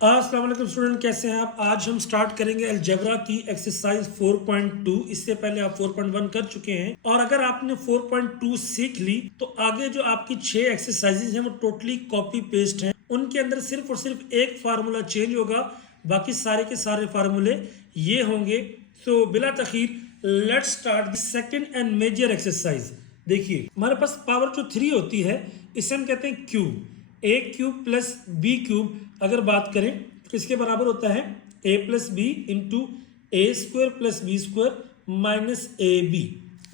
अस्सलाम वालेकुम स्टूडेंट, कैसे हैं आप। आज हम स्टार्ट करेंगे अलजेब्रा की एक्सरसाइज 4.2। इससे पहले आप 4.1 कर चुके हैं और अगर आपने 4.2 सीख ली तो आगे जो आपकी 6 एक्सरसाइजेज हैं वो टोटली कॉपी पेस्ट हैं। उनके अंदर सिर्फ और सिर्फ एक फार्मूला चेंज होगा, बाकी सारे के सारे फार्मूले ये होंगे। सो बिला तखीर let's start the second and major exercise. देखिए हमारे पास पावर जो 3 होती है इसे हम कहते हैं cube. A cube plus B cube अगर बात करें तो किसके बराबर होता है, A plus B into A square plus B square minus A B.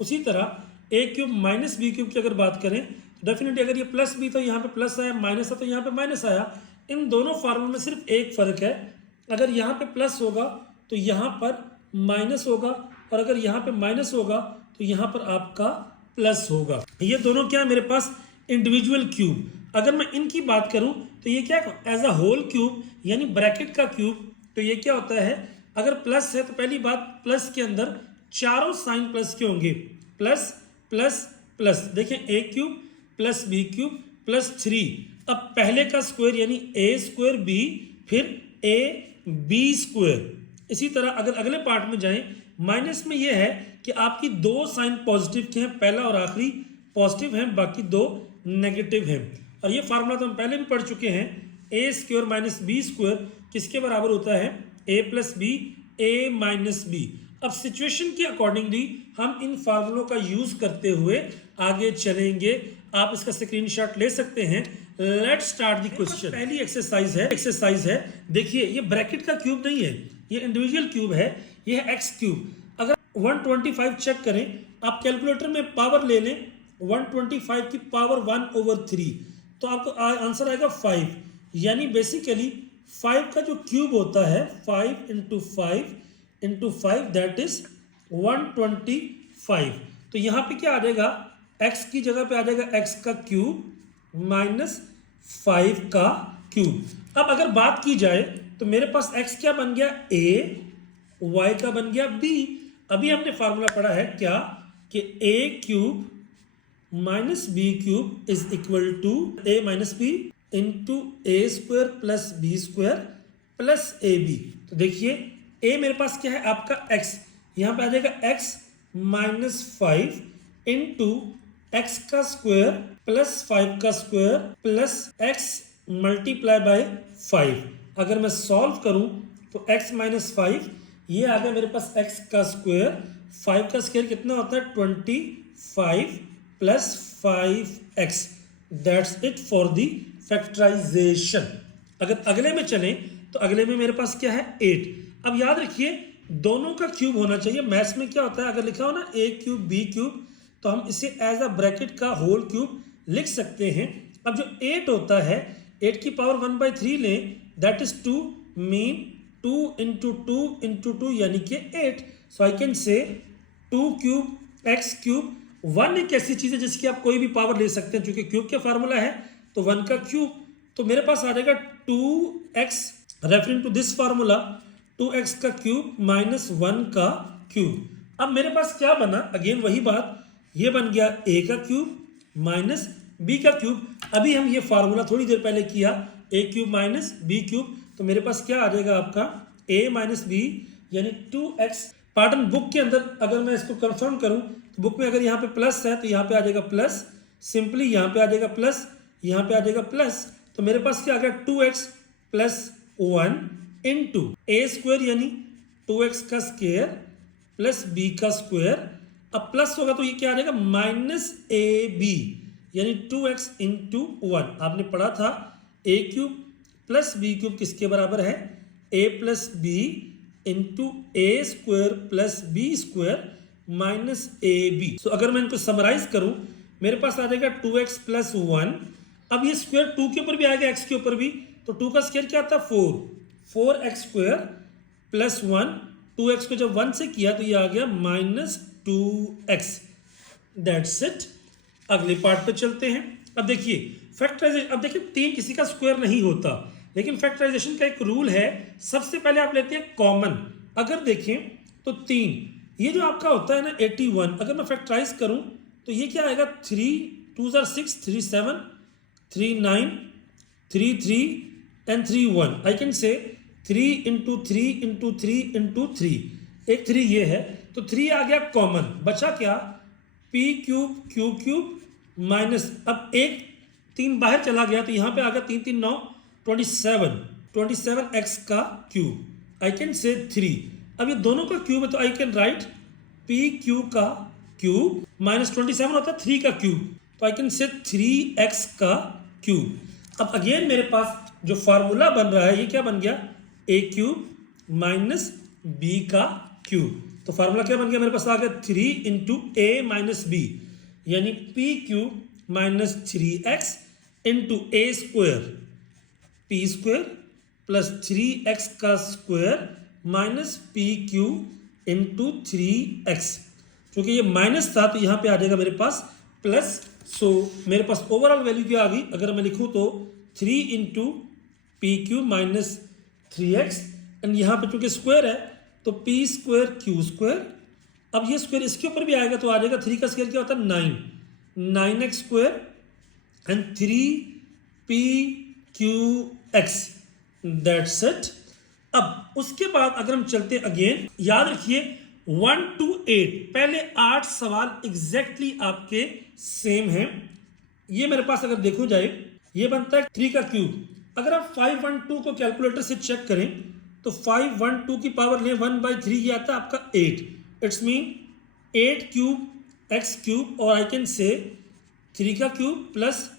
उसी तरह A cube minus B cube की अगर बात करें तो डेफिनेटली अगर ये प्लस बी तो यहाँ पे प्लस आया, माइनस है तो यहाँ पे माइनस आया। इन दोनों फार्मूले में सिर्फ एक फ़र्क है, अगर यहाँ पे प्लस होगा तो यहाँ पर माइनस होगा और अगर यहाँ पे माइनस होगा तो यहाँ पर आपका प्लस होगा। ये दोनों क्या है मेरे पास इंडिविजुअल क्यूब। अगर मैं इनकी बात करूं तो ये क्या एज अ होल क्यूब यानी ब्रैकेट का क्यूब, तो ये क्या होता है, अगर प्लस है तो पहली बात प्लस के अंदर चारों साइन प्लस के होंगे, प्लस प्लस प्लस। देखें A cube plus B cube plus 3। अब पहले का स्क्वायर यानी ए स्क्वायर बी फिर ए बी स्क्वायर। इसी तरह अगर अगले पार्ट में जाएं, माइनस में ये है कि आपकी दो साइन पॉजिटिव के हैं, पहला और आखिरी पॉजिटिव हैं, बाकी दो नेगेटिव हैं। और ये फार्मूला तो हम पहले भी पढ़ चुके हैं, ए स्क्वायर माइनस बी स्क्वायर किसके बराबर होता है, A plus B A minus B. अब सिचुएशन के अकॉर्डिंगली हम इन फार्मूलों का यूज करते हुए आगे चलेंगे। आप इसका स्क्रीनशॉट ले सकते हैं। Let's start the question. पहली एक्सरसाइज है। देखिए ये ब्रैकेट का क्यूब नहीं है, ये इंडिविजुअल क्यूब है, ये है एक्स क्यूब। अगर 125 चेक करें, आप कैलकुलेटर में पावर ले लें 125 की पावर 1/3 तो आपको आंसर आएगा 5। यानी बेसिकली 5 का जो क्यूब होता है 5 इंटू 5 दैट इज 125। तो यहाँ पे क्या आ जाएगा, x की जगह पे आ जाएगा x का क्यूब माइनस 5 का क्यूब। अब अगर बात की जाए तो मेरे पास x क्या बन गया a, y का बन गया b। अभी हमने फार्मूला पढ़ा है क्या कि a cube minus B cube is equal to A minus B into A square plus B square plus A B. तो देखिए ए मेरे पास क्या है आपका x, यहाँ पे आ जाएगा x माइनस 5 इंटू एक्स का स्क्वायर प्लस 5 का square plus x multiply by 5। अगर मैं सॉल्व करूं तो x माइनस 5 ये आ गया मेरे पास x का स्क्वायर, 5 का स्क्वायर कितना होता है 25 plus 5x। That's it for the factorisation. अगर अगले में चलें तो अगले में मेरे पास क्या है 8। अब याद रखिए दोनों का क्यूब होना चाहिए। मैथ्स में क्या होता है, अगर लिखा हो ना a क्यूब b क्यूब तो हम इसे एज अ ब्रैकेट का होल क्यूब लिख सकते हैं। अब जो 8 होता है 8 की पावर 1/3 लें, that is 2 mean 2 into 2 into 2 यानी कि 8। सो आई can say 2 cube x cube. 1 एक ऐसी चीज़ है जिसकी आप कोई भी पावर ले सकते हैं, चूंकि क्यूब का फार्मूला है तो 1 का क्यूब। तो मेरे पास आ जाएगा 2x referring to this formula 2x का क्यूब माइनस 1 का क्यूब। अब मेरे पास क्या बना, अगेन वही बात, ये बन गया a का क्यूब माइनस b का क्यूब। अभी हम ये फार्मूला थोड़ी देर पहले किया a cube minus b cube, तो मेरे पास क्या आ जाएगा आपका a माइनस b यानी 2x। पार्टन बुक के अंदर अगर मैं इसको कंफर्म करूं तो बुक में अगर यहाँ पे प्लस है तो यहाँ पे आ जाएगा प्लस, सिंपली यहाँ पे आ जाएगा प्लस, यहाँ पे आ जाएगा प्लस। तो मेरे पास क्या आ गया 2x plus 1 into A square यानी 2x का स्क्वायर प्लस b का स्क्वायर। अब प्लस होगा तो ये क्या आ जाएगा माइनस ए बी यानी 2x इंटू 1। आपने पढ़ा था a cube plus b cube किसके बराबर है, a plus B into A square plus B square minus A B. So अगर मैं इनको समराइज करूं मेरे पास आ जाएगा 2x प्लस 1। अब ये स्क्वायर 2 के ऊपर भी आएगा x के ऊपर भी, तो 2 का स्क्वायर क्या आता है 4x स्क्वायर प्लस 1। 2x को जब 1 से किया तो ये आ गया माइनस 2x। That's it. अगले पार्ट पे चलते हैं। अब देखिए फैक्टराइजेशन। अब देखिए 3 किसी का स्क्वायर नहीं होता, लेकिन फैक्टराइजेशन का एक रूल है। सबसे पहले आप लेते हैं कॉमन। अगर देखें तो 3 ये जो आपका होता है ना 81, अगर मैं फैक्टराइज करूं तो ये क्या आएगा 3 2 6 3 7 3 9 3 3 and 3 1. I can say 3 into 3 into 3 into 3. एक 3 ये है तो 3 आ गया कॉमन, बचा क्या p cube q cube minus, अब एक 3 बाहर चला गया तो यहाँ पे आ गया 3 3 9 27 x का क्यूब। आई कैन से 3, अब ये दोनों का क्यूब है तो I can write p q का क्यूब माइनस 27 होता है 3 का क्यूब, तो आई कैन से 3x का क्यूब। अब अगेन मेरे पास जो फार्मूला बन रहा है ये क्या बन गया, a क्यूब माइनस b का क्यूब। तो फार्मूला क्या बन गया मेरे पास आ गया 3 इंटू a माइनस बी, यानी p cube minus 3x into a square, p square plus 3x का square minus p cube into 3x। क्योंकि ये माइनस था तो यहाँ पे आ जाएगा मेरे पास प्लस। सो मेरे पास ओवरऑल वैल्यू क्या आ गई, अगर मैं लिखूँ तो 3 into P Q minus 3x, and यहाँ पे चूंकि स्क्वायर है तो p स्क्वायर क्यू स्क्वायर, अब ये स्क्वायर इसके ऊपर भी आएगा तो आ जाएगा 3 का स्क्वायर क्या होता है 9x square and 3p qx, that's it. अब उसके बाद अगर हम चलते अगेन, याद रखिए 1 to 8 पहले 8 सवाल एग्जैक्टली आपके सेम हैं। ये मेरे पास अगर देखो जाए ये बनता है 3 का क्यूब, अगर आप 512 को कैलकुलेटर से चेक करें तो 512 की पावर ले 1/3, ये आता है आपका 8, it's mean 8 cube x cube, और आई कैन से 3 का क्यूब प्लस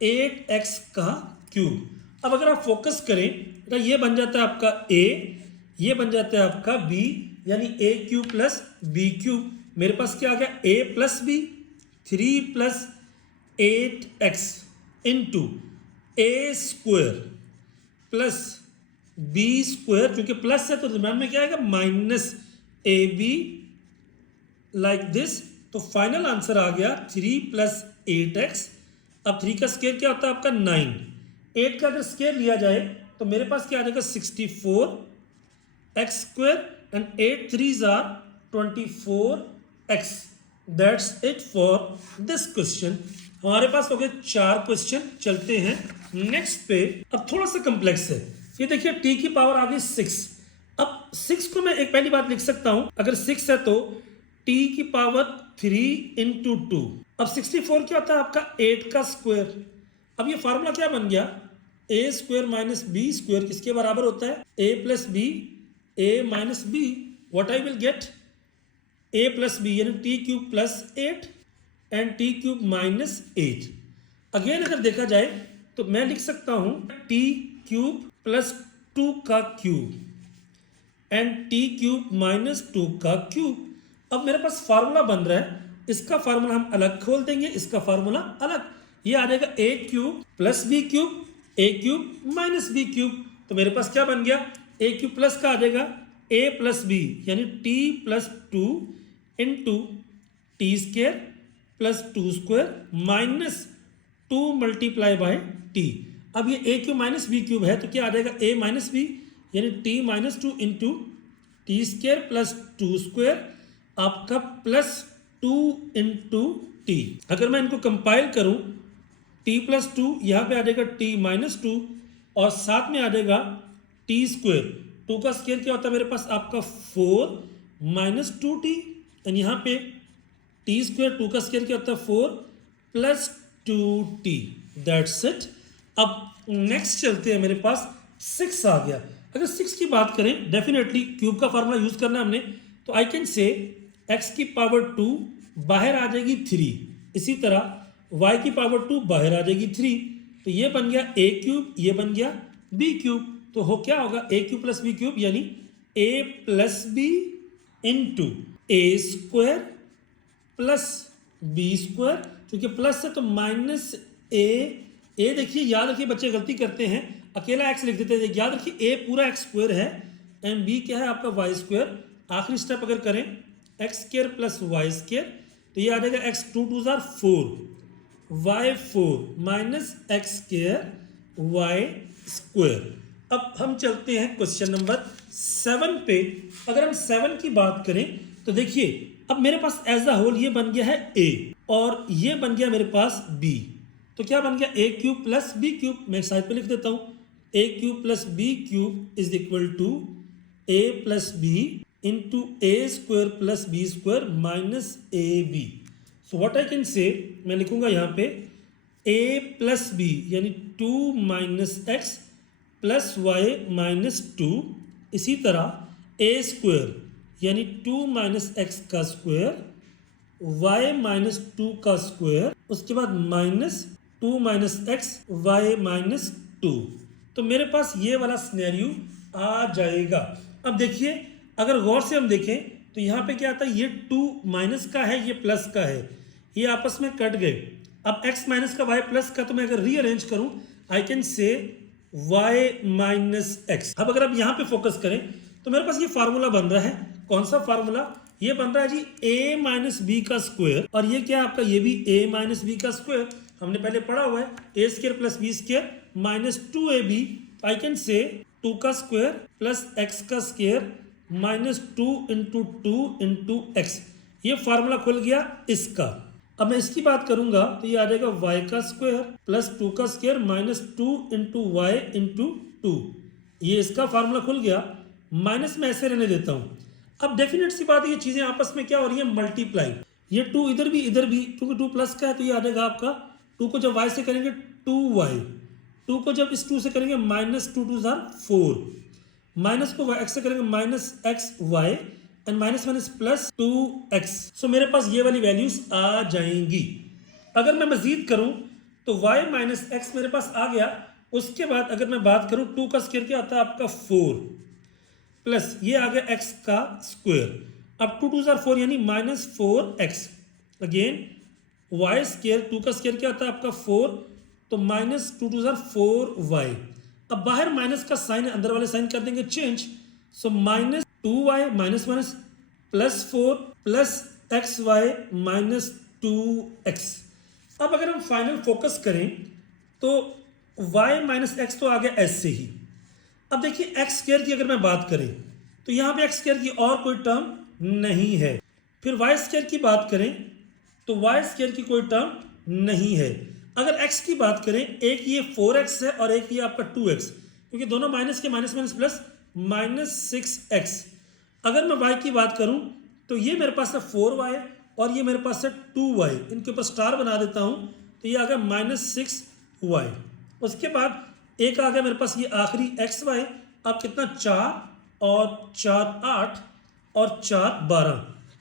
8x का क्यूब। अब अगर आप फोकस करें तो ये बन जाता है आपका a, ये बन जाता है आपका b, यानी a cube plus b cube. मेरे पास क्या आ गया a plus b, 3 plus 8x into a square plus b square, क्योंकि प्लस है तो दरम्यान में क्या आएगा minus A B, like this. तो फाइनल आंसर आ गया 3 प्लस 8x। अब 3 का स्क्वायर क्या होता है आपका 9, 8 का अगर स्क्वायर लिया जाए तो मेरे पास क्या आ जाएगा 64x square and 8 3s are 24x। That's it for this question. हमारे पास हो गए 4 क्वेश्चन, चलते हैं नेक्स्ट पे। अब थोड़ा सा कम्प्लेक्स है, ये देखिए t की पावर आ गई 6। अब 6 को मैं एक पहली बात लिख सकता हूं, अगर 6 है तो t की पावर 3 इंटू 2। अब 64 क्या होता है आपका 8 का स्क्वायर। अब ये फार्मूला क्या बन गया, a square minus B square किसके बराबर होता है a plus B, a minus B, what I will get a plus B, यानी t cube plus 8 and t cube minus 8। Again अगर देखा जाए तो मैं लिख सकता हूं t क्यूब प्लस 2 का cube and t cube minus 2 का क्यूब। अब मेरे पास फार्मूला बन रहा है, इसका फार्मूला हम अलग खोल देंगे, इसका फार्मूला अलग, ये आ जाएगा a cube plus B cube, a cube minus B cube. तो मेरे पास क्या बन गया a क्यूब प्लस का आ जाएगा a प्लस बी, यानी t plus 2 into T square plus 2 square minus 2 multiply by T. अब ये a cube minus B cube है तो क्या आ जाएगा a माइनस बी, यानी t minus 2 into T square plus 2 square आपका प्लस 2 इंटू टी। अगर मैं इनको कंपाइल करूं t प्लस 2 यहाँ पे आ जाएगा t माइनस 2 और साथ में आ जाएगा टी स्क्वायर, 2 का स्क्वायर क्या होता है मेरे पास आपका 4 माइनस 2t, एंड यहाँ पे टी स्क्वायर 2 का स्क्वायर क्या होता है 4 प्लस 2t, दैट्स इट। अब नेक्स्ट चलते हैं, मेरे पास 6 आ गया। अगर 6 की बात करें डेफिनेटली क्यूब का फार्मूला यूज करना है हमने, तो आई कैन से x की पावर 2 बाहर आ जाएगी 3, इसी तरह y की पावर 2 बाहर आ जाएगी 3, तो ये बन गया a क्यूब, ये बन गया b क्यूब। तो हो क्या होगा a cube plus b cube, यानी a plus B into A square plus B square, क्योंकि प्लस है तो माइनस ए। देखिए याद रखिए बच्चे गलती करते हैं, अकेला x लिख देते हैं, याद रखिए a पूरा x स्क्वायर है एंड b क्या है आपका y स्क्वायर। आखिरी स्टेप अगर करें x square plus y square तो ये आ जाएगा x 2 2 jar 4 y 4 minus x square y square. अब हम चलते हैं क्वेश्चन नंबर 7 पे। अगर हम 7 की बात करें तो देखिए अब मेरे पास एज अ होल ये बन गया है a और ये बन गया मेरे पास b, तो क्या बन गया a cube plus b cube. मैं साइड पे लिख देता हूँ A cube plus B cube is equal to A plus B into A square plus B square minus A B. So what I can say, मैं लिखूंगा यहाँ पे ए plus B यानी 2 minus X plus Y minus 2, इसी तरह A square यानी 2 minus x का square Y minus 2 का स्क्वायर, उसके बाद minus 2 minus X Y minus 2। तो मेरे पास ये वाला सिनेरियो आ जाएगा। अब देखिए अगर गौर से हम देखें तो यहाँ पे क्या आता है, ये 2 माइनस का है, ये प्लस का है, ये आपस में कट गए। अब x माइनस का y प्लस का, तो मैं अगर रीअरेंज करूं आई कैन से y माइनस एक्स। अब अगर आप यहाँ पे फोकस करें तो मेरे पास ये फार्मूला बन रहा है। कौन सा फार्मूला? ये बन रहा है जी a माइनस बी का स्क्वायर, और ये क्या है आपका, ये भी a माइनस बी का स्क्वायर, हमने पहले पढ़ा हुआ है, A square plus B square minus 2ab। I can say 2 का स्क्वायर प्लस x का square minus 2 into 2 into X. ये फार्मूला खुल गया इसका। अब मैं इसकी बात करूंगा तो ये आ जाएगा y का स्क्वायर प्लस 2 का square minus 2 into Y into 2। ये इसका फार्मूला खुल गया, माइनस में ऐसे रहने देता हूं। अब डेफिनेट सी बात है, ये चीजें आपस में क्या हो रही है, मल्टीप्लाई। ये 2 इधर भी, क्योंकि 2 प्लस का है तो ये आ जाएगा आपका 2 को जब y से करेंगे 2y, 2 को जब इस 2 से करेंगे माइनस 2 2 4, माइनस को x से करेंगे minus X Y and minus minus plus 2x। So मेरे पास ये वाली वैल्यूज आ जाएंगी। अगर मैं मजीद करूं तो y माइनस एक्स मेरे पास आ गया। उसके बाद अगर मैं बात करूं 2 का स्क्वायर क्या आता है आपका 4, प्लस ये आ गया x का स्क्वायर। अब 2 2 4 यानी minus 4x। Again y square, 2 का स्क्वायर क्या आता है आपका 4, तो माइनस 2 2 4y। अब बाहर माइनस का साइन है, अंदर वाले साइन कर देंगे change. So minus 2y minus minus plus 4 plus X Y minus 2x। अब अगर हम फाइनल फोकस करें तो y माइनस एक्स तो आ गया s से ही। अब देखिए एक्स स्क्वायर की अगर मैं बात करें तो यहाँ पे एक्स स्क्वायर की और कोई टर्म नहीं है। फिर वाई स्क्वायर की बात करें तो वाई स्क्वायर की कोई टर्म नहीं है। अगर x की बात करें, एक ये 4x है और एक ये आपका 2x, क्योंकि दोनों माइनस के minus minus plus minus 6x। अगर मैं y की बात करूं तो ये मेरे पास है 4y और ये मेरे पास है 2y, इनके ऊपर स्टार बना देता हूं तो ये आ गया माइनस 6y। उसके बाद एक आ गया मेरे पास ये आखिरी xy। अब कितना, 4 और 4 8 और 4 12,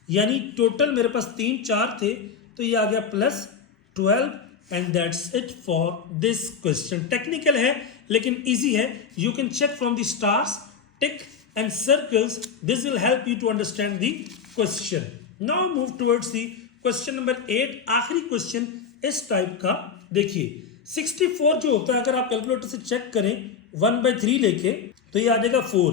यानी टोटल मेरे पास 3 4 थे, तो ये आ गया plus 12। And that's it for this question. Technical है लेकिन इजी है। You can check from the stars, tick and circles, this will help you to understand the question. Now move towards the question number 8, आखिरी question इस type का। देखिए 64 जो होता है, अगर आप कैलकुलेटर से चेक करें 1/3 लेके, तो ये आ जाएगा 4,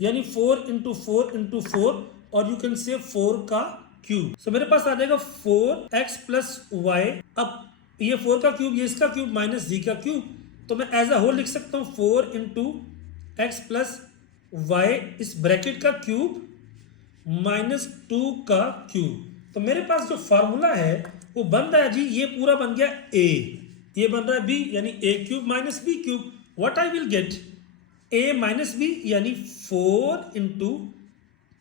यानी 4 इंटू 4 इंटू 4, और यू कैन से 4 का क्यूब। सो मेरे पास आ जाएगा 4x प्लस वाई। अब ये 4 का क्यूब, ये इसका क्यूब माइनस जी का क्यूब, तो मैं एज अ होल लिख सकता हूँ 4 इंटू एक्स प्लस वाई इस ब्रैकेट का क्यूब माइनस 2 का क्यूब। तो मेरे पास जो फार्मूला है वो बन रहा है जी, ये पूरा बन गया a, ये बन रहा है b, यानी a cube minus b cube. What I will get, a minus b यानी 4 इंटू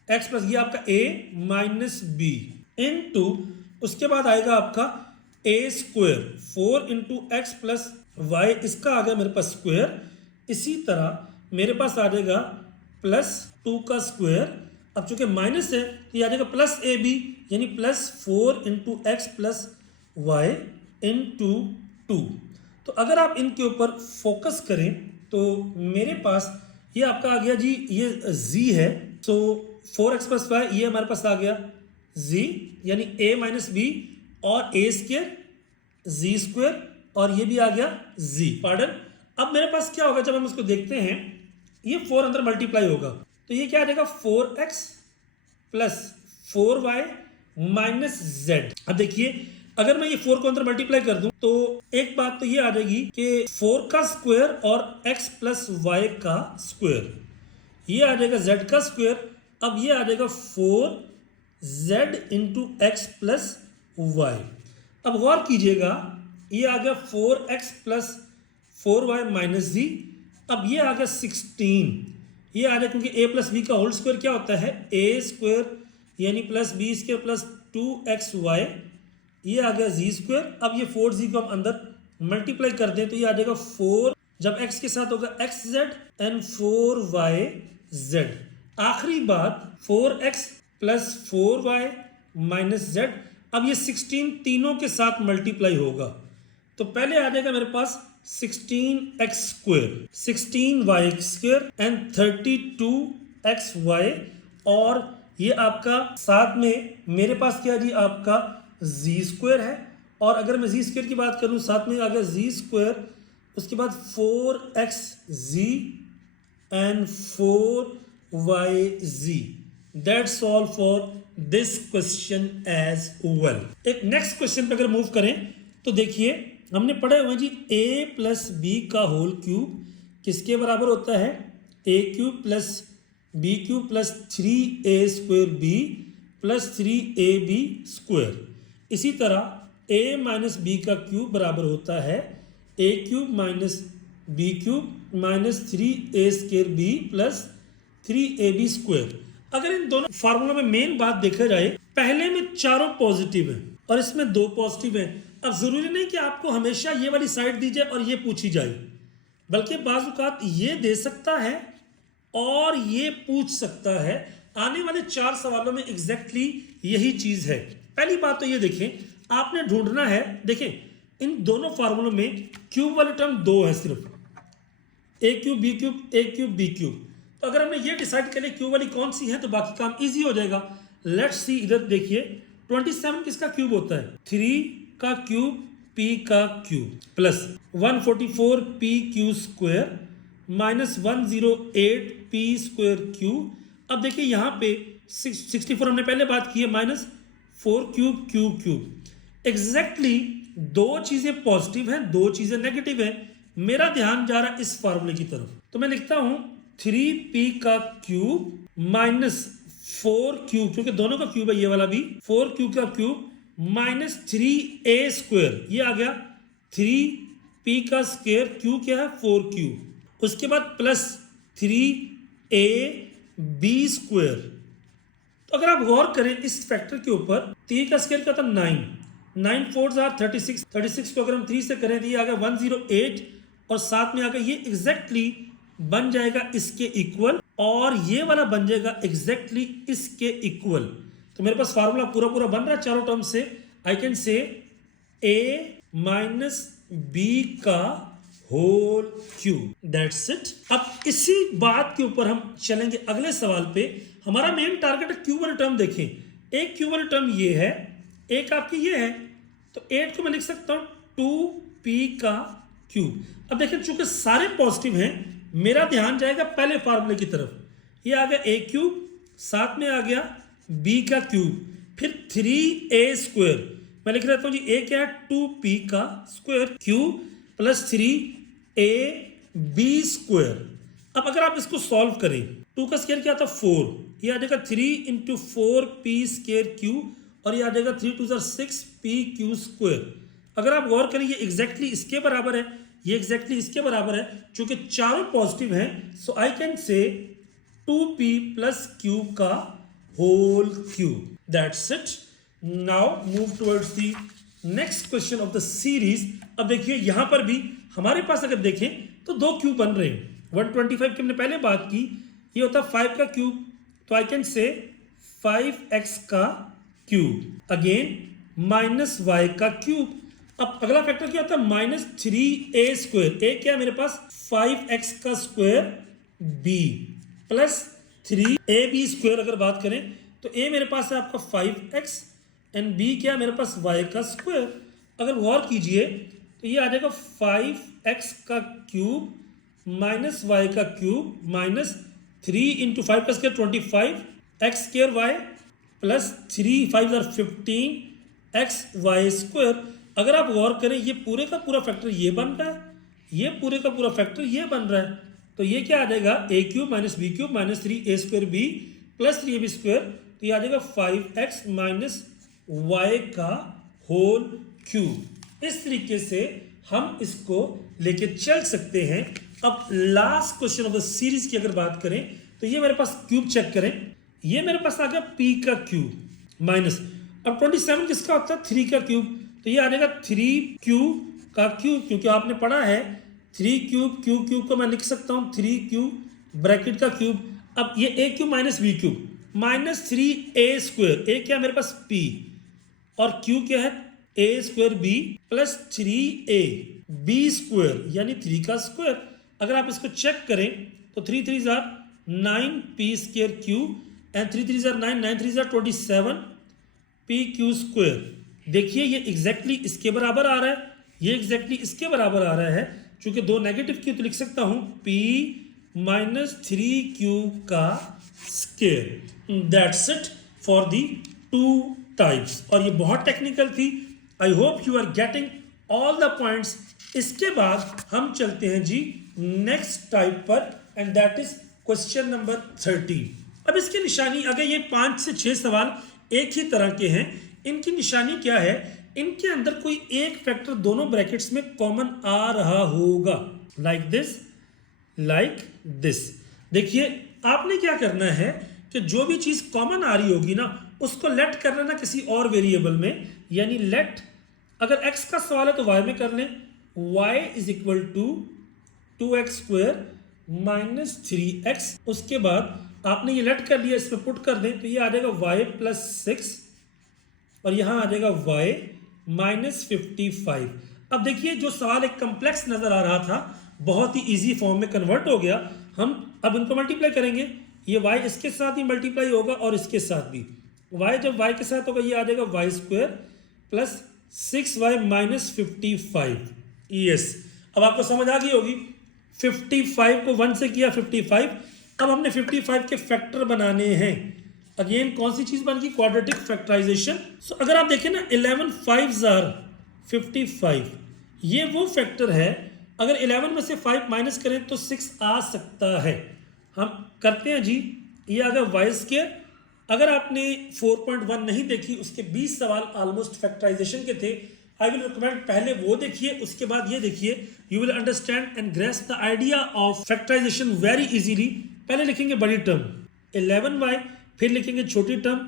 एक्स प्लस ये आपका a माइनस b इंटू, उसके बाद आएगा आपका a square 4 into x plus Y, इसका आ गया मेरे पास स्क्वायर। इसी तरह मेरे पास आ जाएगा प्लस 2 का स्क्वायर। अब चूंकि माइनस है तो ये आ जाएगा प्लस ए बी, यानी plus 4 into x plus Y into 2। तो अगर आप इनके ऊपर फोकस करें तो मेरे पास ये आपका आ गया जी, ये z है। सो 4x प्लस वाई, ये हमारे पास आ गया z, यानी a माइनस बी और a स्क्वायर जी स्क्वायर, और ये भी आ गया z, पार्डन। अब मेरे पास क्या होगा, जब हम इसको देखते हैं ये 4 अंदर मल्टीप्लाई होगा तो ये क्या आ जाएगा 4x plus 4y minus z। अब देखिए अगर मैं ये 4 को अंदर मल्टीप्लाई कर दूं तो एक बात तो ये आ जाएगी कि 4 का स्क्वायर और x प्लस y का स्क्वायर, ये आ जाएगा z का स्क्वायर। अब ये आ जाएगा 4z into x plus Y. अब गौर कीजिएगा, ये आ गया 4x प्लस 4y माइनस जी। अब ये आ गया 16, ये आ गया क्योंकि a प्लस बी का होल स्क्वायर क्या होता है a स्क्वायर यानी plus B square plus 2xy, ये आ गया जी स्क्वायर। अब ये 4z को हम अंदर मल्टीप्लाई कर दें तो ये आ जाएगा 4, जब x के साथ होगा xz एंड 4yz। आखिरी बात 4x plus 4y minus z। अब ये 16 तीनों के साथ मल्टीप्लाई होगा तो पहले आ जाएगा मेरे पास 16x square, 16y square and 32xy, और ये आपका साथ में मेरे पास क्या जी आपका z स्क्वायर है। और अगर मैं z स्क्वायर की बात करूं साथ में आ गया z स्क्वायर, उसके बाद 4xz and 4yz। That's all for this question as well. एक नेक्स्ट क्वेश्चन पे अगर मूव करें तो देखिए हमने पढ़ा हुआ जी a प्लस बी का होल क्यूब किसके बराबर होता है a cube plus B cube plus 3a square B plus 3ab square. इसी तरह a माइनस बी का क्यूब बराबर होता है a cube minus B cube minus 3a square B plus 3ab square. अगर इन दोनों फार्मूला में मेन बात देखा जाए, पहले में चारों पॉजिटिव हैं और इसमें 2 पॉजिटिव हैं। अब जरूरी नहीं कि आपको हमेशा ये वाली साइड दी जाए और ये पूछी जाए, बल्कि बाज़ औक़ात ये दे सकता है और ये पूछ सकता है। आने वाले 4 सवालों में एग्जैक्टली यही चीज़ है। पहली बात तो ये देखें, आपने ढूंढना है, देखें इन दोनों फार्मूलों में क्यूब वाली टर्म 2 है सिर्फ, a cube b cube a cube b cube. तो अगर हमने ये डिसाइड कर लिया क्यूब वाली कौन सी है तो बाकी काम इजी हो जाएगा। लेट्स सी, इधर देखिए 27 किसका क्यूब होता है 3 का क्यूब p का cube plus 144 p Q square minus 108 p square Q. अब देखिए यहाँ पे 64 हमने पहले बात की है minus 4 cube Q cube. Exactly 2 चीजें पॉजिटिव हैं 2 चीजें नेगेटिव हैं। मेरा ध्यान जा रहा है इस फार्मूले की तरफ, तो मैं लिखता हूं 3p का क्यूब माइनस 4q, क्योंकि दोनों का क्यूब है ये वाला भी, 4q का क्यूब माइनस 3a स्क्वायर, ये आ गया 3p का स्क्वायर, q क्या है 4q, उसके बाद प्लस 3ab स्क्वायर। तो अगर आप गौर करें इस फैक्टर के ऊपर, 3 का स्क्वायर क्या था 9 4 आर 36, 36 को अगर हम 3 से करें तो ये आ गया 108 और साथ में आ गया ये एग्जैक्टली बन जाएगा इसके इक्वल, और ये वाला बन जाएगा एग्जैक्टली इसके इक्वल। तो मेरे पास फार्मूला पूरा पूरा बन रहा है चारों टर्म से। I can say a minus B का होल क्यूब, दैट्स इट। अब इसी बात के ऊपर हम चलेंगे अगले सवाल पे। हमारा मेन टारगेट है क्यूब वाली टर्म। देखें एक क्यूब वाली टर्म ये है, एक आपकी ये है, तो 8 को मैं लिख सकता हूं 2p का क्यूब। अब देखें चूंकि सारे पॉजिटिव हैं, मेरा ध्यान जाएगा पहले फार्मूले की तरफ। ये आ गया a क्यूब, साथ में आ गया b का क्यूब, फिर 3a स्क्वायर, मैं लिख रहता हूं जी a क्या है 2p का square cube plus 3ab square. अब अगर आप इसको सॉल्व करें, 2 का स्क्वायर क्या था 4, ये आ जाएगा 3 इंटू 4p स्क्वायर क्यूब, और ये आ जाएगा 3 2 6p क्यू स्क्वायर। अगर आप गौर करें ये एग्जैक्टली इसके बराबर है, ये एग्जैक्टली इसके बराबर है, चूंकि चारों पॉजिटिव हैं। सो आई can say 2p plus q का whole cube, that's it. Now move towards the next question of the series. अब देखिए यहां पर भी हमारे पास अगर देखें तो 2 क्यूब बन रहे हैं। 125 की हमने पहले बात की, ये होता है 5 का क्यूब, तो आई कैन से 5x का क्यूब अगेन माइनस y का क्यूब। अब अगला फैक्टर क्या होता है माइनस 3a स्क्वायर, a क्या है मेरे पास 5x का square b plus 3ab square. अगर बात करें तो a मेरे पास है आपका 5x एंड b क्या है मेरे पास y का स्क्वायर। अगर गौर कीजिए तो ये आ जाएगा 5x का क्यूब माइनस y का क्यूब माइनस 3 इंटू 5 का square 25 x square y plus 3 5 15 x y square. अगर आप गौर करें ये पूरे का पूरा फैक्टर ये बन रहा है, ये पूरे का पूरा फैक्टर ये बन रहा है, तो ये क्या आ जाएगा a cube minus B cube minus 3a square B plus 3ab square. तो ये आ जाएगा 5x माइनस y का होल क्यूब। इस तरीके से हम इसको लेके चल सकते हैं अब last question of the series की अगर बात करें तो ये मेरे पास क्यूब चेक करें, ये मेरे पास आ गया p का क्यूब माइनस, अब 27 किसका होता है 3 का क्यूब, तो ये आ जाएगा 3q का क्यूब, क्योंकि आपने पढ़ा है 3 क्यूब क्यूब को मैं लिख सकता हूँ 3q ब्रैकेट का क्यूब। अब ये a cube minus b cube minus 3a square, a क्या मेरे पास p और q क्या है a square b plus 3a b square यानी 3 का स्क्वायर। अगर आप इसको चेक करें तो 3 3 jar 9p square q and 3 3 jar 9 9 3 jar 27 p q square. देखिए ये एग्जैक्टली इसके बराबर आ रहा है, ये एग्जैक्टली इसके बराबर आ रहा है, चूंकि दो नेगेटिव q तो लिख सकता हूं p माइनस 3q का square. That's it for the two types, और ये बहुत टेक्निकल थी। I hope you are getting all the points. इसके बाद हम चलते हैं जी नेक्स्ट टाइप पर and that is question number 13। अब इसकी निशानी, अगर ये 5 से 6 सवाल एक ही तरह के हैं, इनकी निशानी क्या है, इनके अंदर कोई एक फैक्टर दोनों ब्रैकेट्स में कॉमन आ रहा होगा, लाइक दिस। देखिए आपने क्या करना है कि जो भी चीज कॉमन आ रही होगी ना उसको लेट कर लेना किसी और वेरिएबल में, यानी लेट, अगर x का सवाल है तो y में कर लें, y is equal to 2x square minus 3x। उसके बाद आपने ये लेट कर लिया, इसमें पुट कर दें तो ये आ जाएगा y प्लस 6 और यहां आ जाएगा y माइनस 55। अब देखिए जो सवाल एक कम्प्लेक्स नजर आ रहा था बहुत ही इजी फॉर्म में कन्वर्ट हो गया। हम अब इनको मल्टीप्लाई करेंगे, ये y इसके साथ ही मल्टीप्लाई होगा और इसके साथ भी, y जब y के साथ होगा ये आ जाएगा y square plus 6y minus 55। Yes, अब आपको समझ आ गई होगी, 55 को 1 से किया 55। अब हमने 55 के फैक्टर बनाने हैं। अगेन कौन सी चीज बन गई, क्वाड्रेटिक फैक्टराइजेशन। सो अगर आप देखें ना 11 5 जार 55, ये वो फैक्टर है, अगर 11 में से 5 माइनस करें तो 6 आ सकता है। हम करते हैं जी, ये आ गया वाई स्क्वायर। अगर आपने 4.1 नहीं देखी, उसके 20 सवाल ऑलमोस्ट फैक्टराइजेशन के थे, आई विल रिकमेंड पहले वो देखिए, उसके बाद ये देखिए, you will understand and grasp the idea of factorization very easily. पहले लिखेंगे बड़ी टर्म 11y, फिर लिखेंगे छोटी टर्म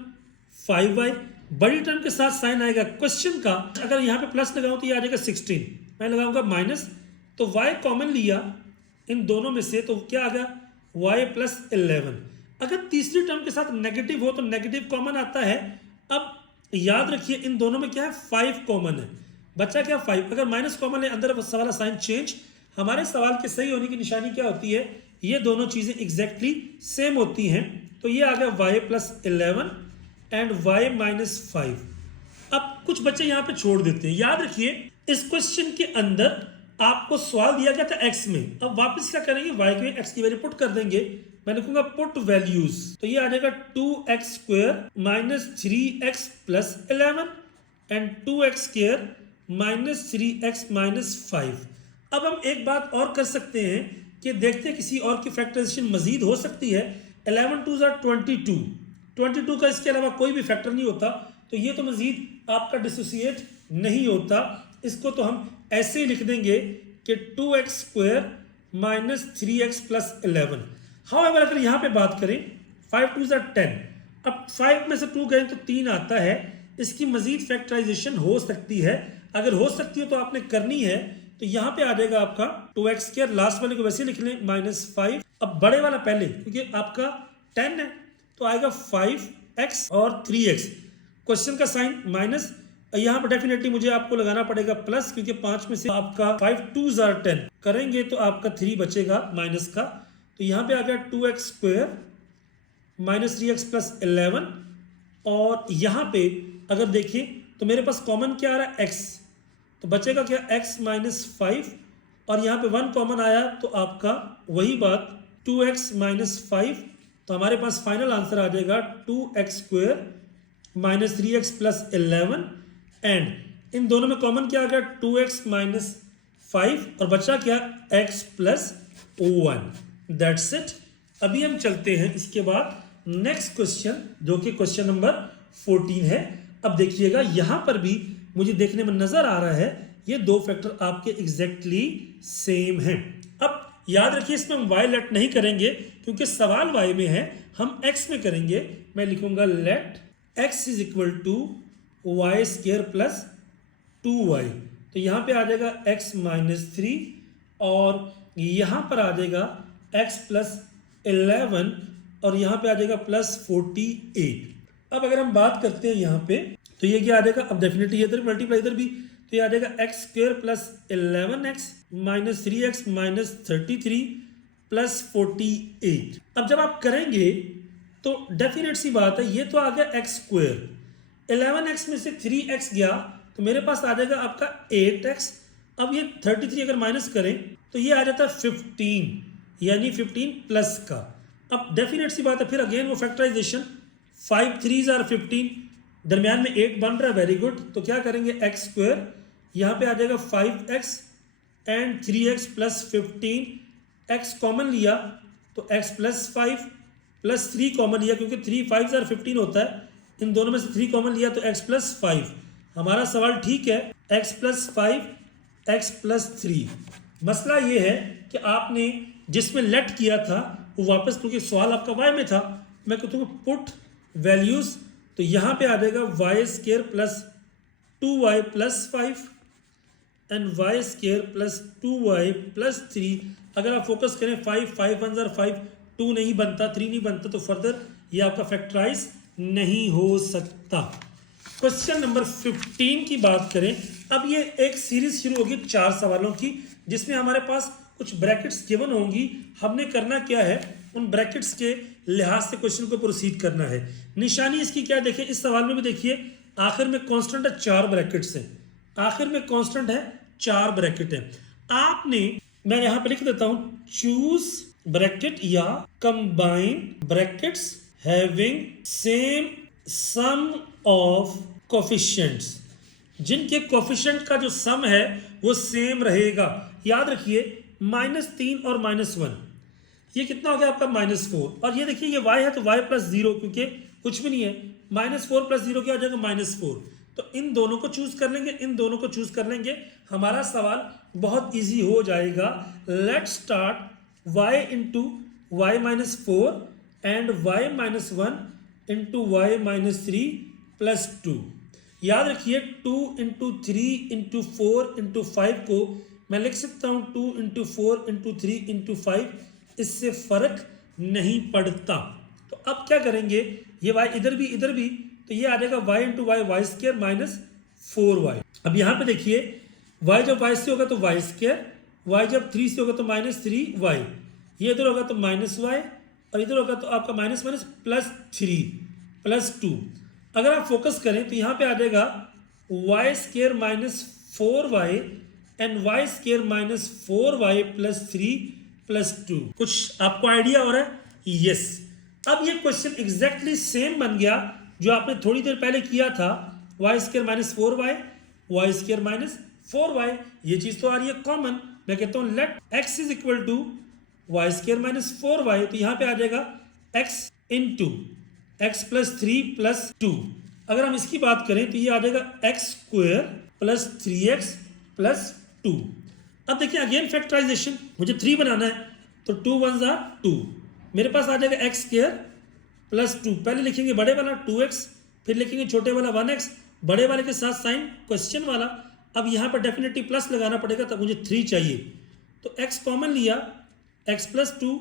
5y, बड़ी टर्म के साथ साइन आएगा क्वेश्चन का, अगर यहाँ पे प्लस लगाऊं तो ये आ जाएगा 16, मैं लगाऊंगा माइनस, तो y कॉमन लिया इन दोनों में से तो क्या आ गया y प्लस 11। अगर तीसरी टर्म के साथ नेगेटिव हो तो नेगेटिव कॉमन आता है। अब याद रखिए इन दोनों में क्या है 5 कॉमन है, बच्चा क्या 5, अगर माइनस कॉमन है अंदर वाला साइन चेंज। हमारे सवाल के सही होने की निशानी क्या होती है, ये दोनों चीजें एग्जैक्टली सेम होती हैं, तो ये आ गया y plus 11 and y minus 5। अब कुछ बच्चे यहाँ पे छोड़ देते हैं। याद रखिए इस क्वेश्चन के अंदर आपको सवाल दिया गया था x में, अब वापस क्या करेंगे y के x की वैल्यू पुट कर देंगे। मैं लिखूंगा पुट वैल्यूज, तो ये आ जाएगा 2x square minus 3x plus 11 and 2x square minus 3x minus 5। अब हम एक बात और कर सकते हैं कि देखते हैं किसी और की फैक्टराइजेशन मजीद हो सकती है। 11 2 जार 22 का इसके अलावा कोई भी फैक्टर नहीं होता, तो ये तो मजीद आपका डिसोसिएट नहीं होता। इसको तो हम ऐसे ही लिख देंगे कि 2x square minus 3x plus 11। However अगर यहाँ पे बात करें 5 2 जार 10, अब 5 में से 2 गए तो 3 आता है, इसकी मजीद फैक्टराइजेशन हो सकती है। अगर हो सकती है तो आपने करनी है, तो यहाँ पे आ जाएगा आपका 2x स्क्वायर, लास्ट वाले को वैसे लिख लें माइनस 5। अब बड़े वाला पहले, क्योंकि आपका 10 है तो आएगा 5x और 3x, क्वेश्चन का साइन माइनस, यहाँ पर डेफिनेटली मुझे आपको लगाना पड़ेगा प्लस, क्योंकि 5 में से आपका 5 2 जार 10 करेंगे तो आपका 3 बचेगा माइनस का, तो यहाँ पे आ गया 2x square minus 3x plus 11। और यहाँ पे अगर देखें तो मेरे पास कॉमन क्या आ रहा है x, तो बचेगा क्या x माइनस 5, और यहाँ पे 1 कॉमन आया तो आपका वही बात 2x माइनस 5, तो हमारे पास फाइनल आंसर आ जाएगा 2x square minus 3x plus 11 and in दोनों में कॉमन क्या आ गया 2x माइनस 5 और बचा क्या x प्लस 1। That's it. अभी हम चलते हैं इसके बाद नेक्स्ट क्वेश्चन, जो कि क्वेश्चन नंबर 14 है। अब देखिएगा यहां पर भी मुझे देखने में नजर आ रहा है ये दो फैक्टर आपके एग्जैक्टली सेम हैं। अब याद रखिए इसमें हम y लेट नहीं करेंगे क्योंकि सवाल y में है, हम x में करेंगे। मैं लिखूंगा let x is equal to y square plus 2y। तो यहाँ पे आ जाएगा x माइनस 3 और यहाँ पर आ जाएगा x प्लस 11 और यहाँ पे आ जाएगा प्लस 48। अब अगर हम बात करते हैं यहाँ पे तो ये क्या आ जाएगा, अब डेफिनेटली इधर मल्टीप्लाई इधर भी, तो ये आ जाएगा x square plus 11x minus 3x minus 33 plus 48। अब जब आप करेंगे तो डेफिनेट सी बात है, ये तो आ गया एक्स स्क्वायर, 11x में से 3x गया तो मेरे पास आ जाएगा आपका 8x। अब ये 33 अगर माइनस करें तो ये आ जाता है 15, यानी 15 प्लस का। अब डेफिनेट सी बात है, फिर अगेन वो फैक्टराइजेशन, 5 3s आर 15, दरमियान में 8 बन रहा है, वेरी गुड। तो क्या करेंगे, एक्स स्क्वायर, यहाँ पे आ जाएगा 5x and 3x plus 15, x common लिया तो x प्लस 5 प्लस 3 कॉमन लिया क्योंकि 3 5s आर 15 होता है, इन दोनों में से 3 कॉमन लिया तो x प्लस 5। हमारा सवाल ठीक है, x प्लस 5 x प्लस 3। मसला ये है कि आपने जिसमें लेट किया था वो वापस, क्योंकि सवाल आपका y में था, मैं कहता हूँ पुट वैल्यूज, तो यहाँ पे आ जाएगा y square plus 2y plus 5 and Y square plus 2y plus 3। अगर आप फोकस करें 5 5 1 5, 2 नहीं बनता, 3 नहीं बनता, तो फर्दर ये आपका फैक्टराइज नहीं हो सकता। क्वेश्चन नंबर 15 की बात करें। अब ये एक सीरीज शुरू होगी 4 सवालों की, जिसमें हमारे पास कुछ ब्रैकेट्स गिवन होंगी। हमने करना क्या है, उन ब्रैकेट्स के लिहाज से क्वेश्चन को प्रोसीड करना है। निशानी इसकी क्या देखिए, इस सवाल में भी देखिए आखिर में कांस्टेंट है 4 ब्रैकेट्स हैं, आखिर में कांस्टेंट है 4 ब्रैकेट है। आपने, मैं यहां पे लिख देता हूं, चूज ब्रैकेट या combine brackets having same sum of coefficients, जिनके कोफिशिएंट का जो सम है वो सेम रहेगा। याद रखिए -3 और -1, ये कितना हो गया आपका -4, और ये देखिए ये y है तो y प्लस 0, क्योंकि कुछ भी नहीं है, -4 प्लस 0 क्या हो जाएगा -4। तो इन दोनों को चूज कर लेंगे, इन दोनों को चूज कर लेंगे, हमारा सवाल बहुत इजी हो जाएगा। Let start y into y minus 4 and y minus 1 into y minus 3 plus 2। याद रखिए 2 इंटू 3 इंटू 4 इंटू 5 को मैं लिख सकता हूँ 2 इंटू 4 इंटू 3 इंटू 5, इससे फर्क नहीं पड़ता। तो अब क्या करेंगे, ये y इधर भी, तो ये आ जाएगा y into y y square minus 4y। अब यहाँ पे देखिए y जब y से होगा तो y स्क्र, y जब 3 से होगा तो -3y, ये इधर होगा तो -y और इधर होगा तो आपका माइनस माइनस प्लस 3 प्लस 2। अगर आप फोकस करें तो यहाँ पे आ जाएगा y square minus 4y and y square minus 4y plus 3 plus 2। कुछ आपको आइडिया हो रहा है? यस। अब ये क्वेश्चन एग्जैक्टली सेम बन गया जो आपने थोड़ी देर पहले किया था, y square minus 4y y square minus 4y, ये चीज तो आ रही है कॉमन। मैं कहता हूं let x is equal to y square minus 4y, तो यहां पे आ जाएगा x into x plus 3 plus 2। अगर हम इसकी बात करें तो ये आ जाएगा x square plus 3x plus 2। अब देखिए अगेन फैक्टराइजेशन, मुझे 3 बनाना है तो 2 1s are 2, मेरे पास आ जाएगा एक्स स्क्वायर प्लस 2। पहले लिखेंगे बड़े वाला 2x, फिर लिखेंगे छोटे वाला 1x, बड़े वाले के साथ साइन क्वेश्चन वाला। अब यहाँ पर डेफिनेटली प्लस लगाना पड़ेगा, तब मुझे 3 चाहिए, तो x कॉमन लिया x प्लस 2,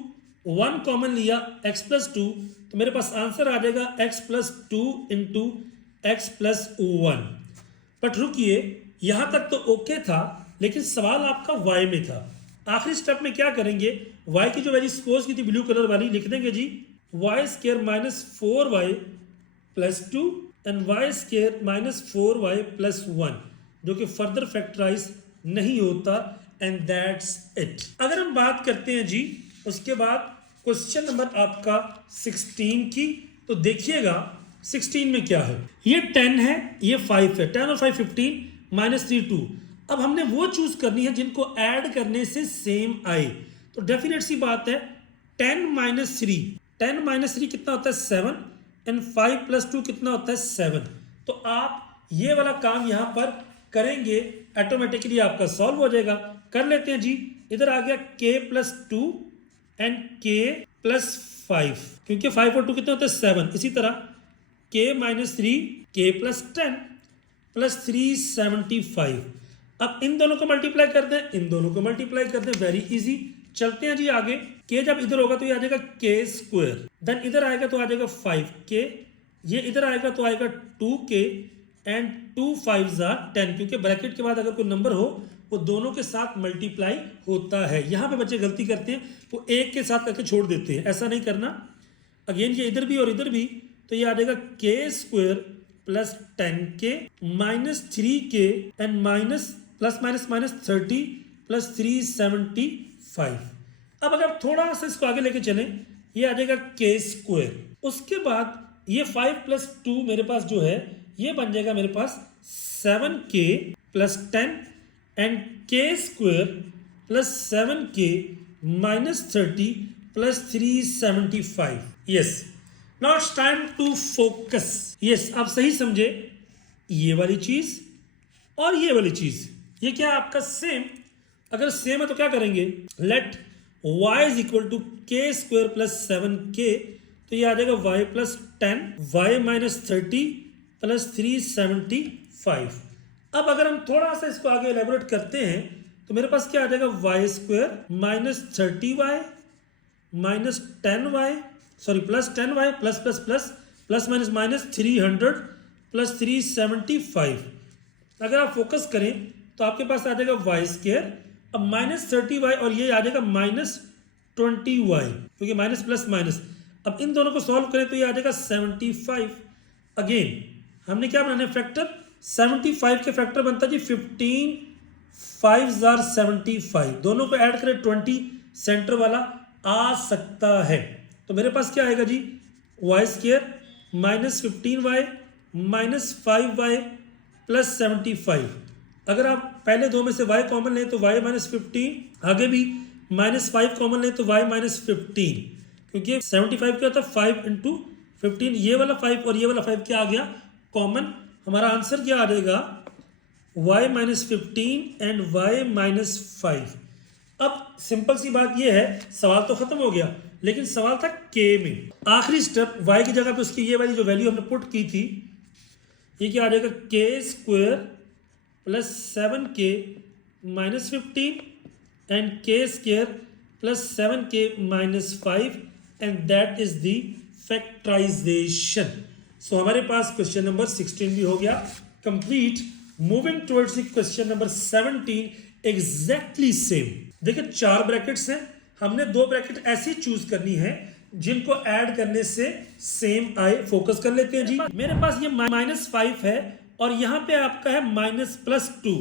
1 कॉमन लिया x प्लस 2, तो मेरे पास आंसर आ जाएगा x plus 2 into x plus 1। But रुकिए, यहाँ तक तो ओके था, लेकिन सवाल आपका y में था। आखिरी स्टेप में क्या करेंगे, y की जो वैल्यू सपोज की थी ब्लू कलर वाली, लिख देंगे जी Y square minus 4y plus 2 and Y square minus 4y plus 1, जो कि फर्दर फैक्टराइज नहीं होता, एंड दैट्स इट। अगर हम बात करते हैं जी उसके बाद क्वेश्चन नंबर आपका 16 की, तो देखिएगा 16 में क्या है, ये 10 है, ये 5 है, 10 और 5 15 माइनस 3 2। अब हमने वो चूज करनी है जिनको ऐड करने से सेम आए। तो डेफिनेट सी बात है 10 माइनस 3 कितना होता है 7 एंड 5 प्लस 2 कितना होता है 7। तो आप ये वाला काम यहाँ पर करेंगे ऑटोमेटिकली आपका सॉल्व हो जाएगा। कर लेते हैं जी। इधर आ गया k plus 2 and k plus 5, क्योंकि 5 और 2 कितने होते हैं 7। इसी तरह k minus 3 k plus 10 plus 375। अब इन दोनों को मल्टीप्लाई कर दें, इन दोनों को मल्टीप्लाई कर दें, वेरी इजी। चलते हैं जी आगे। k जब इधर होगा तो ये आ जाएगा k स्क्वायर, देन इधर आएगा तो आ जाएगा 5k, ये इधर आएगा तो आएगा 2k एंड 2 5s are 10, क्योंकि ब्रैकेट के बाद अगर कोई नंबर हो वो दोनों के साथ मल्टीप्लाई होता है। यहाँ पे बच्चे गलती करते हैं, वो एक के साथ करके छोड़ देते हैं, ऐसा नहीं करना। अगेन ये इधर भी और इधर भी, तो ये आ जाएगा k square plus 10k minus 3k and minus plus minus minus 30 plus 375। अब अगर थोड़ा सा इसको आगे लेके चलें, ये आ जाएगा k स्क्वायर। उसके बाद ये 5 प्लस 2 मेरे पास जो है ये बन जाएगा मेरे पास 7k plus 10 and k square plus 7k minus 30 plus 375। Yes, now it's time to focus. Yes, आप सही समझे, ये वाली चीज और ये वाली चीज, ये क्या है आपका सेम। अगर सेम है तो क्या करेंगे, let y is equal to k square plus 7k, तो ये आ जाएगा y plus 10 y minus 30 plus 375। अब अगर हम थोड़ा सा इसको आगे एलेबोरेट करते हैं तो मेरे पास क्या आ जाएगा, y square minus 30y minus 10y sorry plus 10y plus plus plus plus minus minus 300 plus 375। अगर आप फोकस करें तो आपके पास आ जाएगा y स्क्वायर, अब माइनस 30y और ये आ जाएगा माइनस 20y, क्योंकि माइनस प्लस माइनस। अब इन दोनों को सॉल्व करें तो ये आ जाएगा 75। अगेन हमने क्या बनाना है, फैक्टर। 75 के फैक्टर बनता है जी 15 5s are 75, दोनों को ऐड करें 20 सेंटर वाला आ सकता है। तो मेरे पास क्या आएगा जी, y square minus 15y minus 5y plus 75। अगर आप पहले दो में से y कॉमन लें तो y माइनस 15, आगे भी माइनस 5 कॉमन लें तो y माइनस 15, क्योंकि 75 क्या होता है 5 इंटू 15, ये वाला 5 और ये वाला 5 क्या आ गया कॉमन। हमारा आंसर क्या आ जाएगा, y minus 15 and y minus 5। अब सिंपल सी बात ये है, सवाल तो खत्म हो गया, लेकिन सवाल था k में। आखिरी स्टेप, y की जगह पे उसकी ये वाली जो वैल्यू हमने पुट की थी, ये क्या आ जाएगा k square plus 7k minus 15 and k square plus 7k minus 5 and that is the factorisation. So हमारे पास क्वेश्चन नंबर 16 भी हो गया complete. Moving towards question number 17 exactly same. देखिए 4 ब्रैकेट्स हैं, हमने 2 ब्रैकेट ऐसी चूज करनी है जिनको ऐड करने से सेम आए। फोकस कर लेते हैं जी। मेरे पास ये माइनस 5 है और यहाँ पे आपका है माइनस प्लस 2,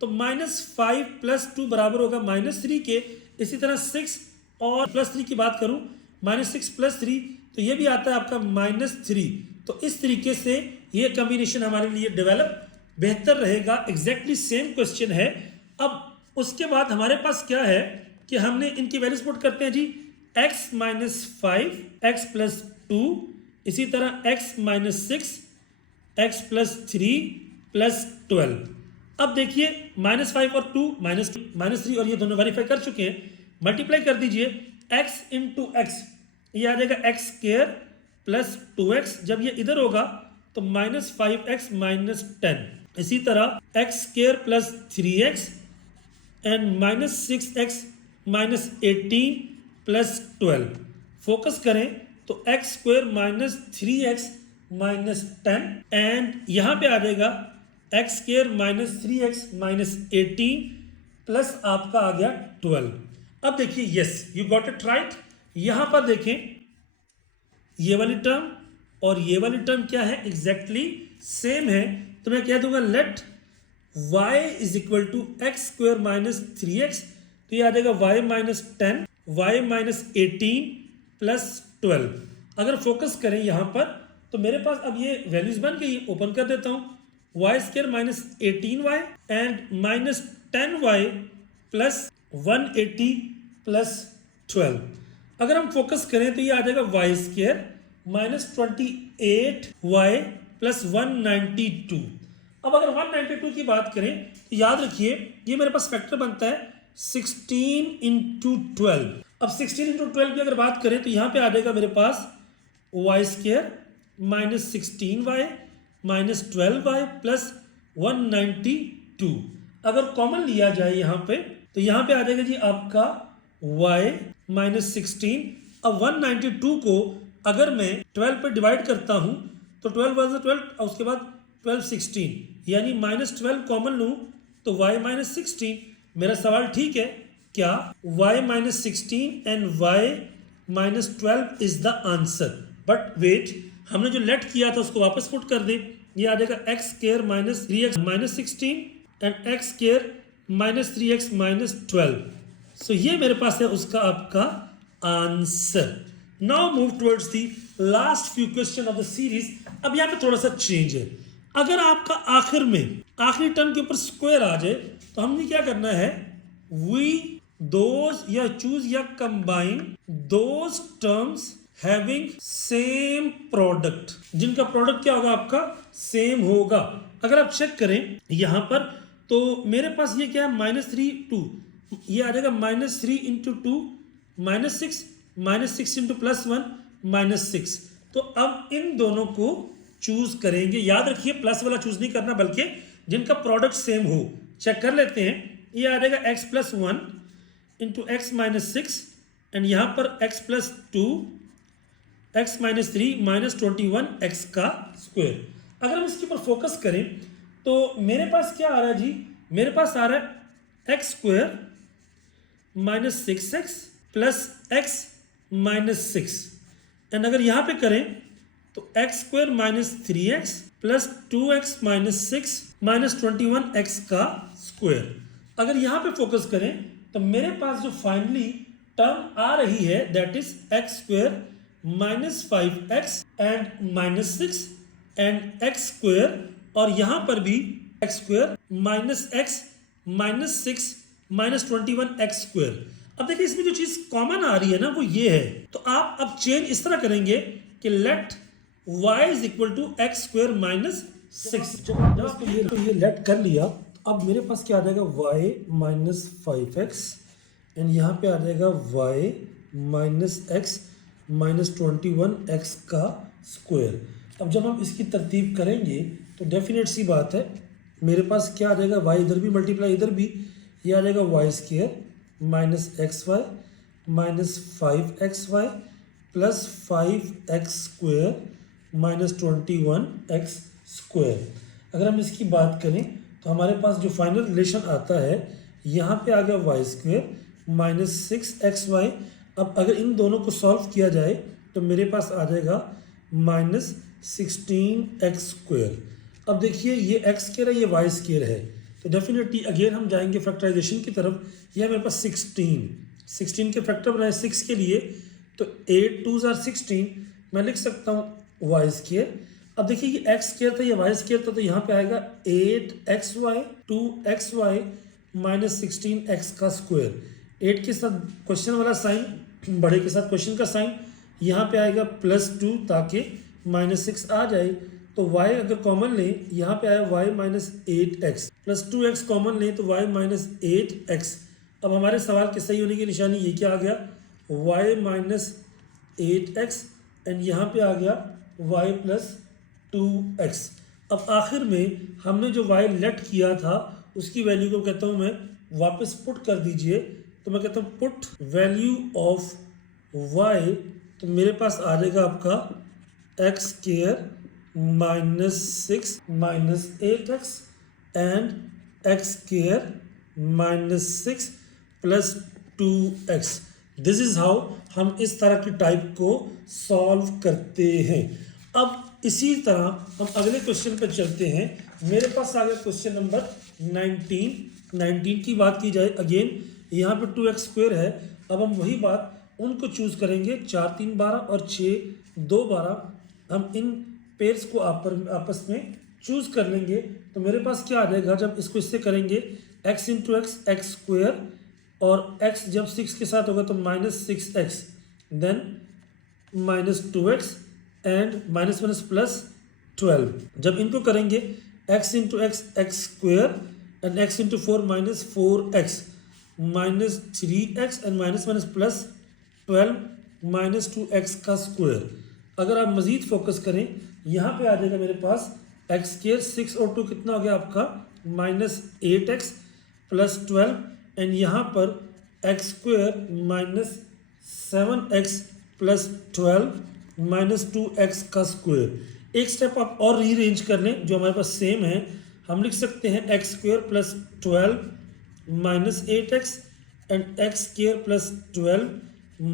तो माइनस 5 प्लस 2 बराबर होगा माइनस 3 के। इसी तरह 6 और प्लस 3 की बात करूं, माइनस 6 प्लस 3, तो ये भी आता है आपका माइनस 3। तो इस तरीके से ये कॉम्बिनेशन हमारे लिए डेवलप बेहतर रहेगा। एग्जैक्टली सेम क्वेश्चन है। अब उसके बाद हमारे पास क्या है कि हमने इनकी वैल्यूज पुट करते हैं जी, x माइनस 5 x प्लस 2, इसी तरह x minus 6 x plus 3 plus 12। अब देखिए माइनस 5 और 2 माइनस 3 और ये दोनों वेरीफाई कर चुके हैं, मल्टीप्लाई कर दीजिए x इंटू एक्स, ये आ जाएगा x स्क्वायर प्लस 2x, जब ये इधर होगा तो माइनस 5x माइनस 10। इसी तरह x square plus 3x and minus 6x minus 18 plus 12। Focus करें तो x square minus 3x minus 10 and यहाँ पे आ जाएगा x square minus 3x minus 18 plus आपका आ गया 12। अब देखिए yes you got it right. यहाँ पर देखें ये वाली टर्म और ये वाली टर्म क्या है, एग्जैक्टली सेम है। तो मैं कह दूंगा let y is equal to x square minus 3x, तो ये आ जाएगा y minus 10 y minus 18 plus 12। अगर फोकस करें यहाँ पर तो मेरे पास अब ये वैल्यूज बन गई, ओपन कर देता हूँ, y square minus 18y and minus 10y plus 180 plus 12। अगर हम फोकस करें तो ये आ जाएगा y square minus 28y plus 192। अब अगर 192 की बात करें तो याद रखिए ये मेरे पास फैक्टर बनता है 16 इंटू 12। अब 16 इंटू 12 की अगर बात करें तो यहाँ पे आ जाएगा मेरे पास Y square minus 16y minus 12y plus 192। अगर कॉमन लिया जाए यहाँ पे तो यहाँ पे आ जाएगा जी आपका y माइनस 16। अब 192 को अगर मैं 12 पे डिवाइड करता हूँ तो 12 वन 12 और उसके बाद 12 16 यानी माइनस 12 कॉमन लूँ तो y माइनस 16। मेरा सवाल ठीक है, क्या y minus 16 and y minus 12 is the answer? But wait, हमने जो लेट किया था उसको वापस पुट कर दे। ये आ जाएगा x square minus 3x minus 16 and x square minus 3x minus 12। सो ये मेरे पास है उसका आपका answer. Now move towards the last few question of the series. अब यहाँ पे थोड़ा सा चेंज है। अगर आपका आखिर में आखिरी टर्म के ऊपर स्क्वायर आ जाए तो हमने क्या करना है, वी दोज या चूज या combine those terms having same product, जिनका प्रोडक्ट क्या होगा आपका सेम होगा। अगर आप चेक करें यहाँ पर तो मेरे पास ये क्या है माइनस 3 2, ये आ जाएगा minus 3 into 2 minus 6 into plus 1 minus 6। तो अब इन दोनों को चूज करेंगे। याद रखिए प्लस वाला चूज नहीं करना बल्कि जिनका प्रोडक्ट सेम हो। चेक कर लेते हैं। ये आ जाएगा x plus 1 into x minus 6 and यहाँ पर x plus 2 x minus 3 minus 21 x का स्क्वायर। अगर हम इसके ऊपर फोकस करें तो मेरे पास क्या आ रहा है जी, मेरे पास आ रहा है x square minus 6x plus x minus 6 and अगर यहाँ पे करें तो x square minus 3x plus 2x minus 6 minus 21x का स्क्वायर। अगर यहाँ पे फोकस करें तो मेरे पास जो फाइनली टर्म आ रही है that is x square minus 5x and minus 6 and x square, और यहाँ पर भी x square minus x minus 6 minus 21x square. अब देखिए इसमें जो चीज कॉमन आ रही है ना वो ये है। तो आप अब चेंज इस तरह करेंगे कि let y is equal to x square minus 6। जब आपको ये लेट कर लिया तो अब मेरे पास क्या आ जाएगा y माइनस 5x एंड यहाँ पे आ जाएगा y minus x minus 21x का स्क्वायर। अब जब हम इसकी तरतीब करेंगे तो डेफिनेट सी बात है मेरे पास क्या आ जाएगा y इधर भी मल्टीप्लाई इधर भी, ये आ जाएगा y square minus xy minus 5xy plus 5x square minus 21x square. अगर हम इसकी बात करें तो हमारे पास जो फाइनल रिलेशन आता है यहाँ पे आ गया y स्क्वायर माइनस 6xy। अब अगर इन दोनों को सॉल्व किया जाए तो मेरे पास आ जाएगा माइनस 16x स्क्वायर। अब देखिए ये x स्क्वायर है ये y स्क्वायर है तो डेफिनेटली अगेन हम जाएंगे फैक्टराइजेशन की तरफ। यह मेरे पास 16 के फैक्टर बनाए 6 के लिए तो 8 2s are 16, मैं लिख सकता हूँ y स्क्वायर। अब देखिए ये x स्क्वायर था ये y स्क्वायर था तो यहाँ पे आएगा 8xy 2xy माइनस 16x का स्क्वायर। 8 के साथ क्वेश्चन वाला साइन, बड़े के साथ क्वेश्चन का साइन, यहाँ पे आएगा प्लस 2 ताकि माइनस 6 आ जाए। तो y अगर कॉमन लें यहाँ पे आया y minus 8x plus 2x common लें तो y माइनस 8x। अब हमारे सवाल के सही होने की निशानी ये क्या आ गया y माइनस 8x एंड यहाँ पे आ गया y प्लस 2x। अब आखिर में हमने जो y लेट किया था उसकी वैल्यू को कहता हूँ मैं वापस पुट कर दीजिए। तो मैं कहता हूँ पुट वैल्यू ऑफ y, तो मेरे पास आ जाएगा आपका x square minus 6 minus 8x and x square minus 6 plus 2x। This is how हम इस तरह की टाइप को सॉल्व करते हैं। अब इसी तरह हम अगले क्वेश्चन पर चलते हैं। मेरे पास आ गया क्वेश्चन नंबर 19 की बात की जाए अगेन यहाँ पे 2x स्क्वायर है। अब हम वही बात उनको चूज करेंगे 4 3 12 और 6 2 12। हम इन पेयर्स को आपस में चूज कर लेंगे तो मेरे पास क्या आ जाएगा जब इसको इससे करेंगे x इंटू एक्स स्क्वायर और x जब 6 के साथ होगा तो minus 6x then minus 2x and minus minus plus 12। जब इनको करेंगे x into x x square and x into 4 minus 4x minus 3x and minus minus plus 12 minus 2x का स्क्वायर। अगर आप मज़ीद फोकस करें यहाँ पे आ जाएगा मेरे पास एक्स स्क्वेयर 6 और 2 कितना हो गया आपका माइनस 8x प्लस 12 एंड यहाँ पर x square minus 7x plus 12 minus 2x का स्क्वायर। एक स्टेप आप और रीअरेंज कर लें जो हमारे पास सेम है, हम लिख सकते हैं x square plus 12 minus 8x and x square plus 12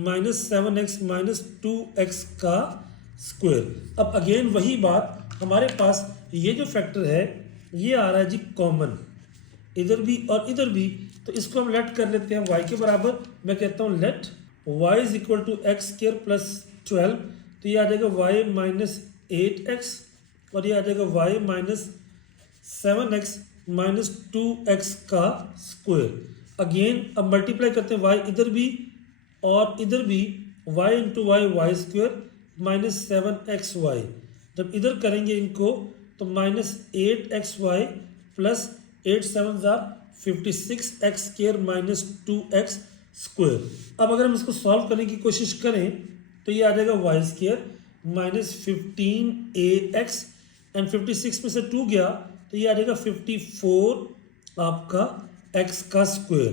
minus 7x minus 2x का स्क्वायर। अब अगेन वही बात, हमारे पास ये जो फैक्टर है ये आ रहा है जी कॉमन, इधर भी और इधर भी, तो इसको हम लेट कर लेते हैं y के बराबर। मैं कहता हूँ let y is equal to x square plus 12, तो ये आ जाएगा y माइनस 8x और ये आ जाएगा y minus 7x minus 2x का स्क्वायर। अगेन अब मल्टीप्लाई करते हैं y इधर भी और इधर भी, y into y y square minus 7xy। जब इधर करेंगे इनको तो माइनस 8xy प्लस 8 7 जार 56x square minus 2x square. अब अगर हम इसको सॉल्व करने की कोशिश करें तो ये आ जाएगा Y square minus 15ax and 56 में से 2 गया तो ये आ जाएगा 54 आपका x का स्क्वायर।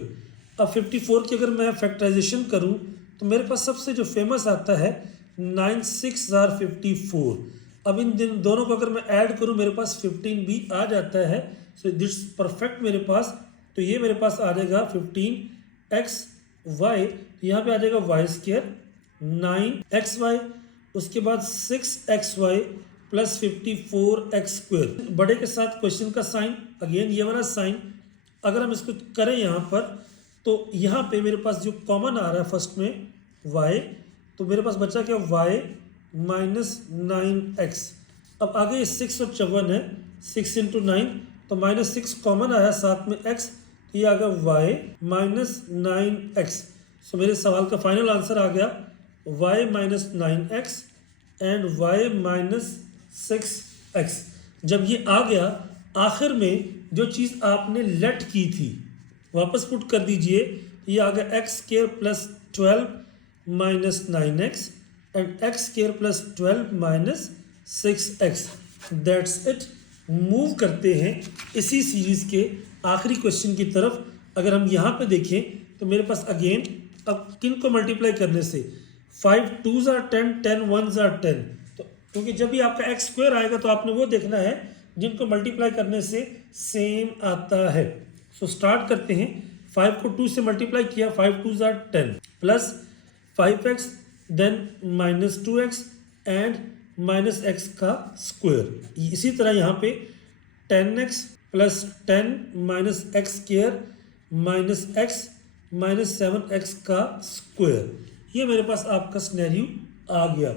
अब 54 की अगर मैं फैक्टराइजेशन करूं तो मेरे पास सबसे जो फेमस आता है 9 6 जार 54। अब इन दोनों को अगर मैं ऐड करूं मेरे पास 15 भी आ जाता है, सो दिस परफेक्ट मेरे पास। तो ये मेरे पास आ जाएगा 15xy, यहाँ पे आ जाएगा वाई स्क्वायर 9xy, उसके बाद 6xy प्लस 54x स्क्वायर। बड़े के साथ क्वेश्चन का साइन, अगेन ये वाला साइन, अगर हम इसको करें यहाँ पर तो यहाँ पे मेरे पास जो कॉमन आ रहा है फर्स्ट में y, तो मेरे पास बचा क्या y माइनस 9x। अब आगे 6 और 54 है, 6 इंटू 9 तो माइनस 6 कॉमन आया साथ में x, तो ये आ गया y माइनस 9x। सो मेरे सवाल का फाइनल आंसर आ गया y minus 9x and y minus 6x। जब ये आ गया आखिर में जो चीज़ आपने लेट की थी वापस पुट कर दीजिए, ये आ गया x square plus 12 minus 9x and x square plus 12 minus 6x। That's it. Move करते हैं इसी सीरीज़ के आखिरी क्वेश्चन की तरफ। अगर हम यहाँ पे देखें तो मेरे पास अगेन अब किन को मल्टीप्लाई करने से 5 2s are 10 10 1s are 10, तो क्योंकि जब भी आपका एक्स स्क्वायर आएगा तो आपने वो देखना है जिनको मल्टीप्लाई करने से सेम आता है। सो स्टार्ट करते हैं। 5 को 2 से मल्टीप्लाई किया, 5 2s are 10 plus 5x then minus 2x and minus x का स्क्वायर। इसी तरह यहाँ पे 10x plus 10 minus x square minus x minus 7x का स्क्वायर। ये मेरे पास आपका सिनेरियो आ गया।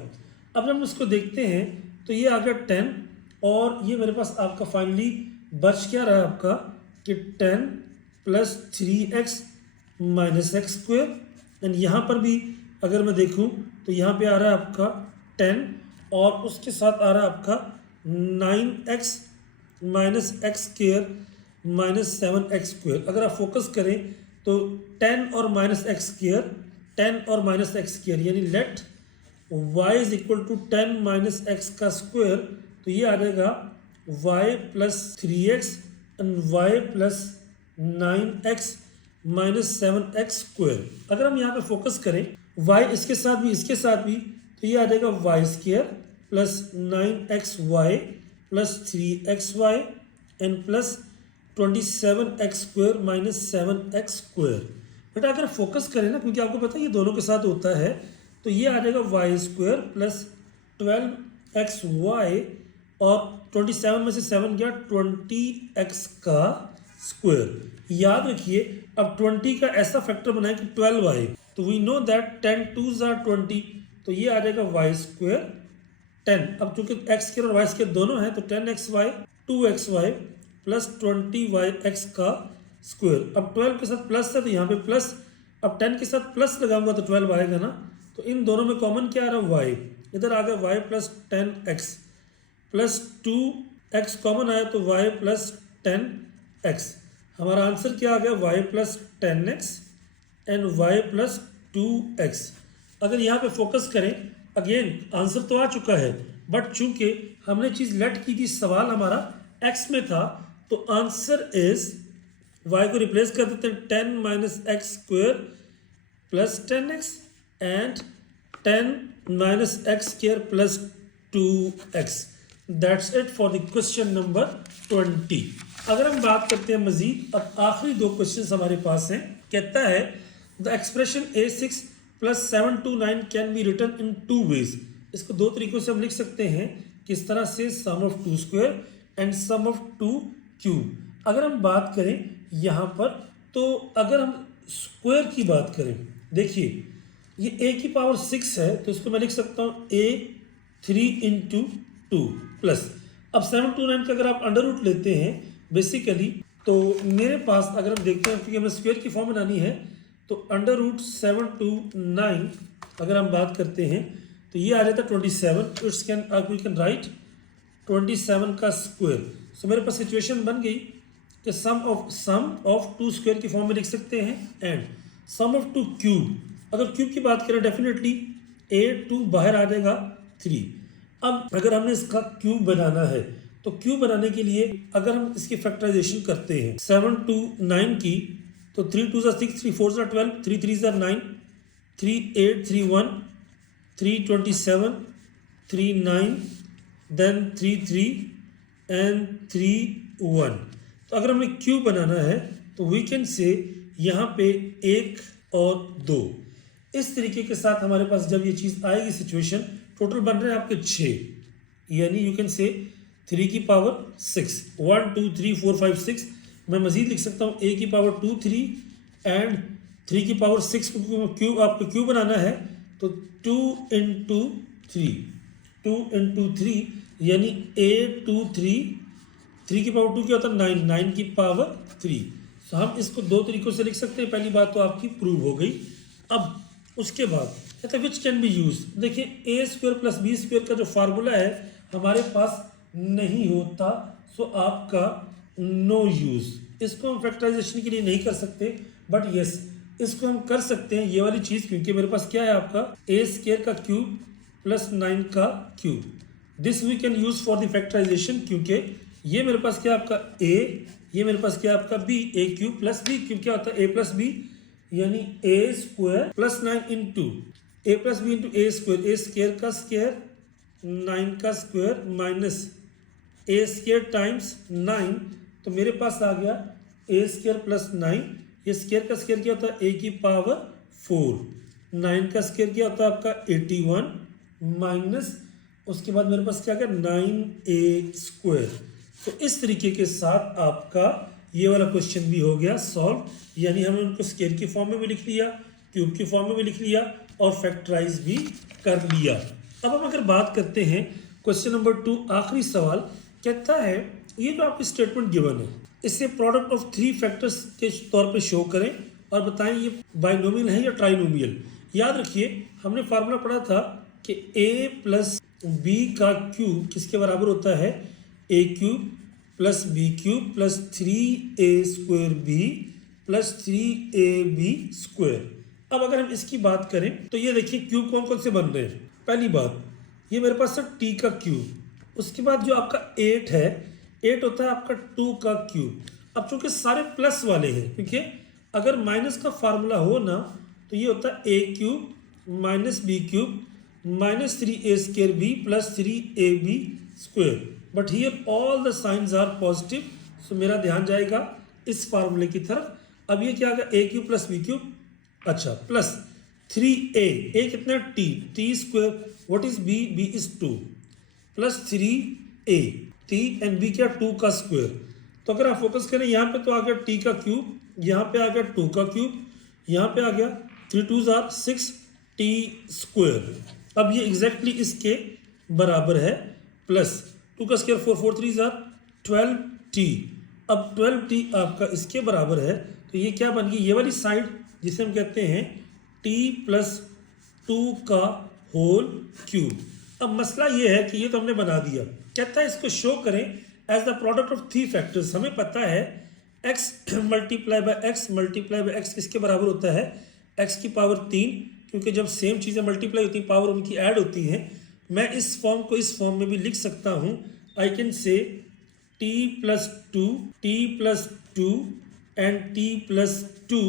अब हम इसको देखते हैं तो ये आ गया 10 और ये मेरे पास आपका फाइनली बच क्या रहा है आपका कि 10 plus 3x minus x square and यहाँ पर भी अगर मैं देखूँ तो यहाँ पे आ रहा है आपका 10 और उसके साथ आ रहा है आपका 9x minus x square minus 7x square. अगर आप फोकस करें तो 10 और माइनस एक्स स्क्वायर 10 और माइनस एक्स स्क्वायर यानी let y is equal to 10 minus x का स्क्वायर, तो ये आ जाएगा y plus 3x and y plus 9x minus 7x square. अगर हम यहाँ पे फोकस करें y इसके साथ भी तो ये आ जाएगा y square plus 9xy plus 3xy and plus 27x square minus 7x square. बेटा अगर फोकस करें ना, क्योंकि आपको पता है ये दोनों के साथ होता है, तो ये आ जाएगा वाई स्क्वायर प्लस 12xy और 27 में से 7 गया 20x का स्क्वायर। याद रखिए अब 20 का ऐसा फैक्टर बनाए कि 12 आए, तो we know that 10 2s are 20, तो ये आ जाएगा वाई स्क्वायर 10। अब चूंकि एक्स स्क्वायर और वाई स्क्वायर दोनों हैं तो 10xy 2xy प्लस 20yx का स्क्वायर। अब 12 के साथ प्लस है तो यहाँ पे प्लस, अब 10 के साथ प्लस लगाऊंगा तो 12 आएगा ना, तो इन दोनों में कॉमन क्या आ रहा है y, इधर आ गया y plus 10x plus x common आया तो y प्लस 10x। हमारा आंसर क्या आ गया, y plus 10x and y plus 2x। अगर यहाँ पे फोकस करें, अगेन आंसर तो आ चुका है, बट चूंकि हमने चीज़ लेट की थी, सवाल हमारा x में था, तो आंसर इज y को रिप्लेस कर देते हैं 10 minus x square plus 10x and 10 minus x square plus 2x। That's it for the question number 20। अगर हम बात करते हैं मजीद, अब आखिरी दो क्वेश्चन हमारे पास हैं। कहता है the expression a6 plus 729 can be written in 2 ways. इसको दो तरीकों से हम लिख सकते हैं, किस तरह से, sum of 2 square and sum of 2 cube. अगर हम बात करें यहाँ पर, तो अगर हम स्क्वायर की बात करें, देखिए ये a की पावर 6 है, तो इसको मैं लिख सकता हूँ a 3 इंटू 2 प्लस, अब 729 का अगर आप अंडर रूट लेते हैं बेसिकली, तो मेरे पास अगर हम देखते हैं, क्योंकि हमें स्क्वायर की फॉर्म बनानी है, तो अंडर रूट 729 अगर हम बात करते हैं तो ये आ जाता है 27। It's can we can write 27 का स्क्वायर। सो मेरे पास सिचुएशन बन गई कि सम ऑफ 2 स्क्वायर की फॉर्म में लिख सकते हैं एंड सम ऑफ 2 क्यूब। अगर क्यूब की बात करें डेफिनेटली a2 बाहर आ जाएगा 3। अब अगर हमने इसका क्यूब बनाना है, तो क्यूब बनाने के लिए अगर हम इसकी फैक्टराइजेशन करते हैं 7 to 9 की, तो 3 2 6, 3 4 12, 3 3 9, 3 8 3 1, 3 27, 3 9, देन 3 3 एंड 3 1। तो अगर हमें क्यूब बनाना है तो वी कैन से यहाँ पे 1 और 2, इस तरीके के साथ हमारे पास जब ये चीज़ आएगी सिचुएशन, टोटल बन रहे हैं आपके 6, यानी यू कैन से 3 की पावर 6, 1 2 3 4 5 6। मैं मजीद लिख सकता हूँ a की पावर 2 3 एंड 3 की पावर 6, क्यूब आपको क्यूब बनाना है, तो 2 इंटू 3 यानी a 2 3 की पावर 2 क्या होता है 9, 9 की पावर 3। तो हम इसको दो तरीकों से लिख सकते हैं। पहली बात तो आपकी प्रूव हो गई। अब उसके बाद कहते हैं विच कैन बी यूज। देखिए a square plus B square का जो फार्मूला है हमारे पास नहीं होता, सो आपका नो यूज। इसको हम फैक्टराइजेशन के लिए नहीं कर सकते, बट यस इसको हम कर सकते हैं ये वाली चीज़, क्योंकि मेरे पास क्या है आपका a स्क्वायर का क्यूब प्लस 9 का cube. This we can use for the factorization, क्योंकि ये मेरे पास क्या आपका a, ये मेरे पास क्या आपका b, a cube plus b cube क्या होता है a प्लस b, यानी a square plus 9 into a plus B into a square का स्क्वायर 9 का square minus a square times 9। तो मेरे पास आ गया a स्क्वायर प्लस 9, ये स्क्वायर का स्क्वायर क्या होता है a की पावर 4, 9 का स्क्वायर क्या होता है आपका 81 माइनस उसके बाद मेरे पास क्या आ गया 9a स्क्वायर। तो इस तरीके के साथ आपका ये वाला क्वेश्चन भी हो गया सॉल्व, यानी हमने उनको स्क्वायर की फॉर्म में भी लिख लिया, क्यूब की फॉर्म में भी लिख लिया और फैक्टराइज भी कर लिया। अब हम अगर बात करते हैं क्वेश्चन नंबर 2, आखिरी सवाल कहता है ये जो आपकी स्टेटमेंट गिवन है इसे प्रोडक्ट ऑफ 3 फैक्टर्स के तौर पे शो करें और बताएं ये बाइनोमियल है या ट्राइनोमियल। याद रखिए हमने फार्मूला पढ़ा था कि a प्लस बी का क्यूब किसके बराबर होता है a cube plus B cube plus 3a square B plus 3ab square. अब अगर हम इसकी बात करें तो ये देखिए क्यूब कौन कौन से बन रहे हैं। पहली बात ये मेरे पास है t का क्यूब, उसके बाद जो आपका 8 है 8 होता है आपका 2 का क्यूब। अब चूंकि सारे प्लस वाले हैं, क्योंकि अगर माइनस का फार्मूला हो ना तो ये होता है a cube minus B cube minus 3a square B plus 3ab square, but here all the signs are positive, so मेरा ध्यान जाएगा इस फार्मूले की तरफ। अब ये क्या आ गया a cube plus B cube, अच्छा प्लस 3a कितना t square, what is b is 2 plus 3a t and b क्या 2 का स्क्वायर। तो अगर आप फोकस करें यहाँ पे तो आ गया t का क्यूब, यहाँ पे आ गया 2 का क्यूब, यहाँ पे आ गया 3 2 6 t स्क्वायर। अब ये एग्जैक्टली इसके बराबर है प्लस 2 का स्क्वायर 4 4 3 12t। अब 12t आपका इसके बराबर है, तो ये क्या बन गई ये वाली साइड जिसे हम कहते हैं t प्लस 2 का होल क्यूब। अब मसला ये है कि ये तो हमने बना दिया, कहता है इसको शो करें as the product of three factors. हमें पता है x मल्टीप्लाई बाय एक्स किसके बराबर होता है, x की पावर 3, क्योंकि जब सेम चीज़ें मल्टीप्लाई होती हैं पावर उनकी ऐड होती हैं। मैं इस फॉर्म को इस फॉर्म में भी लिख सकता हूँ, आई कैन से t plus two and t+2।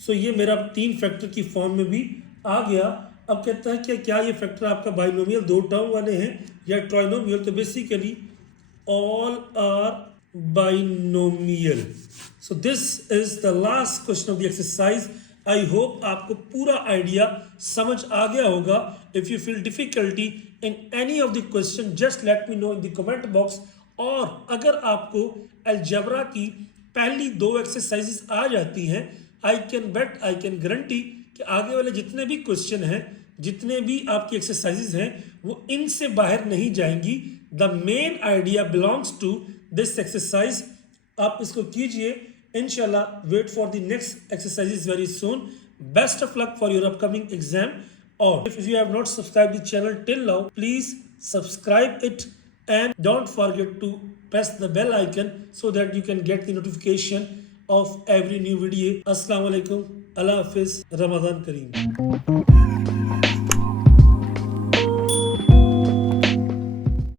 सो ये मेरा 3 फैक्टर की फॉर्म में भी आ गया। अब कहता है कि क्या ये फैक्टर आपका बाइनोमियल 2 टर्म वाले हैं या ट्राइनोमियल, तो basically all are binomial. So this is the last question of the exercise. I hope आपको पूरा आइडिया समझ आ गया होगा। If you feel difficulty in any of the question, just let me know in the comment box. और अगर आपको algebra की पहली 2 एक्सरसाइजेस आ जाती हैं, I can guarantee कि आगे वाले जितने भी क्वेश्चन हैं, जितने भी आपकी एक्सरसाइजेज हैं, वो इनसे बाहर नहीं जाएंगी। The main idea belongs to this exercise. आप इसको कीजिए इंशाल्लाह। Wait for the next exercises very soon. Best of luck for your upcoming exam. और if you have not subscribe the channel till now, please subscribe it and don't forget to press the bell icon so that you can get the notification of every new video. Assalamu alaikum, Allah Hafiz, Ramadan Kareem.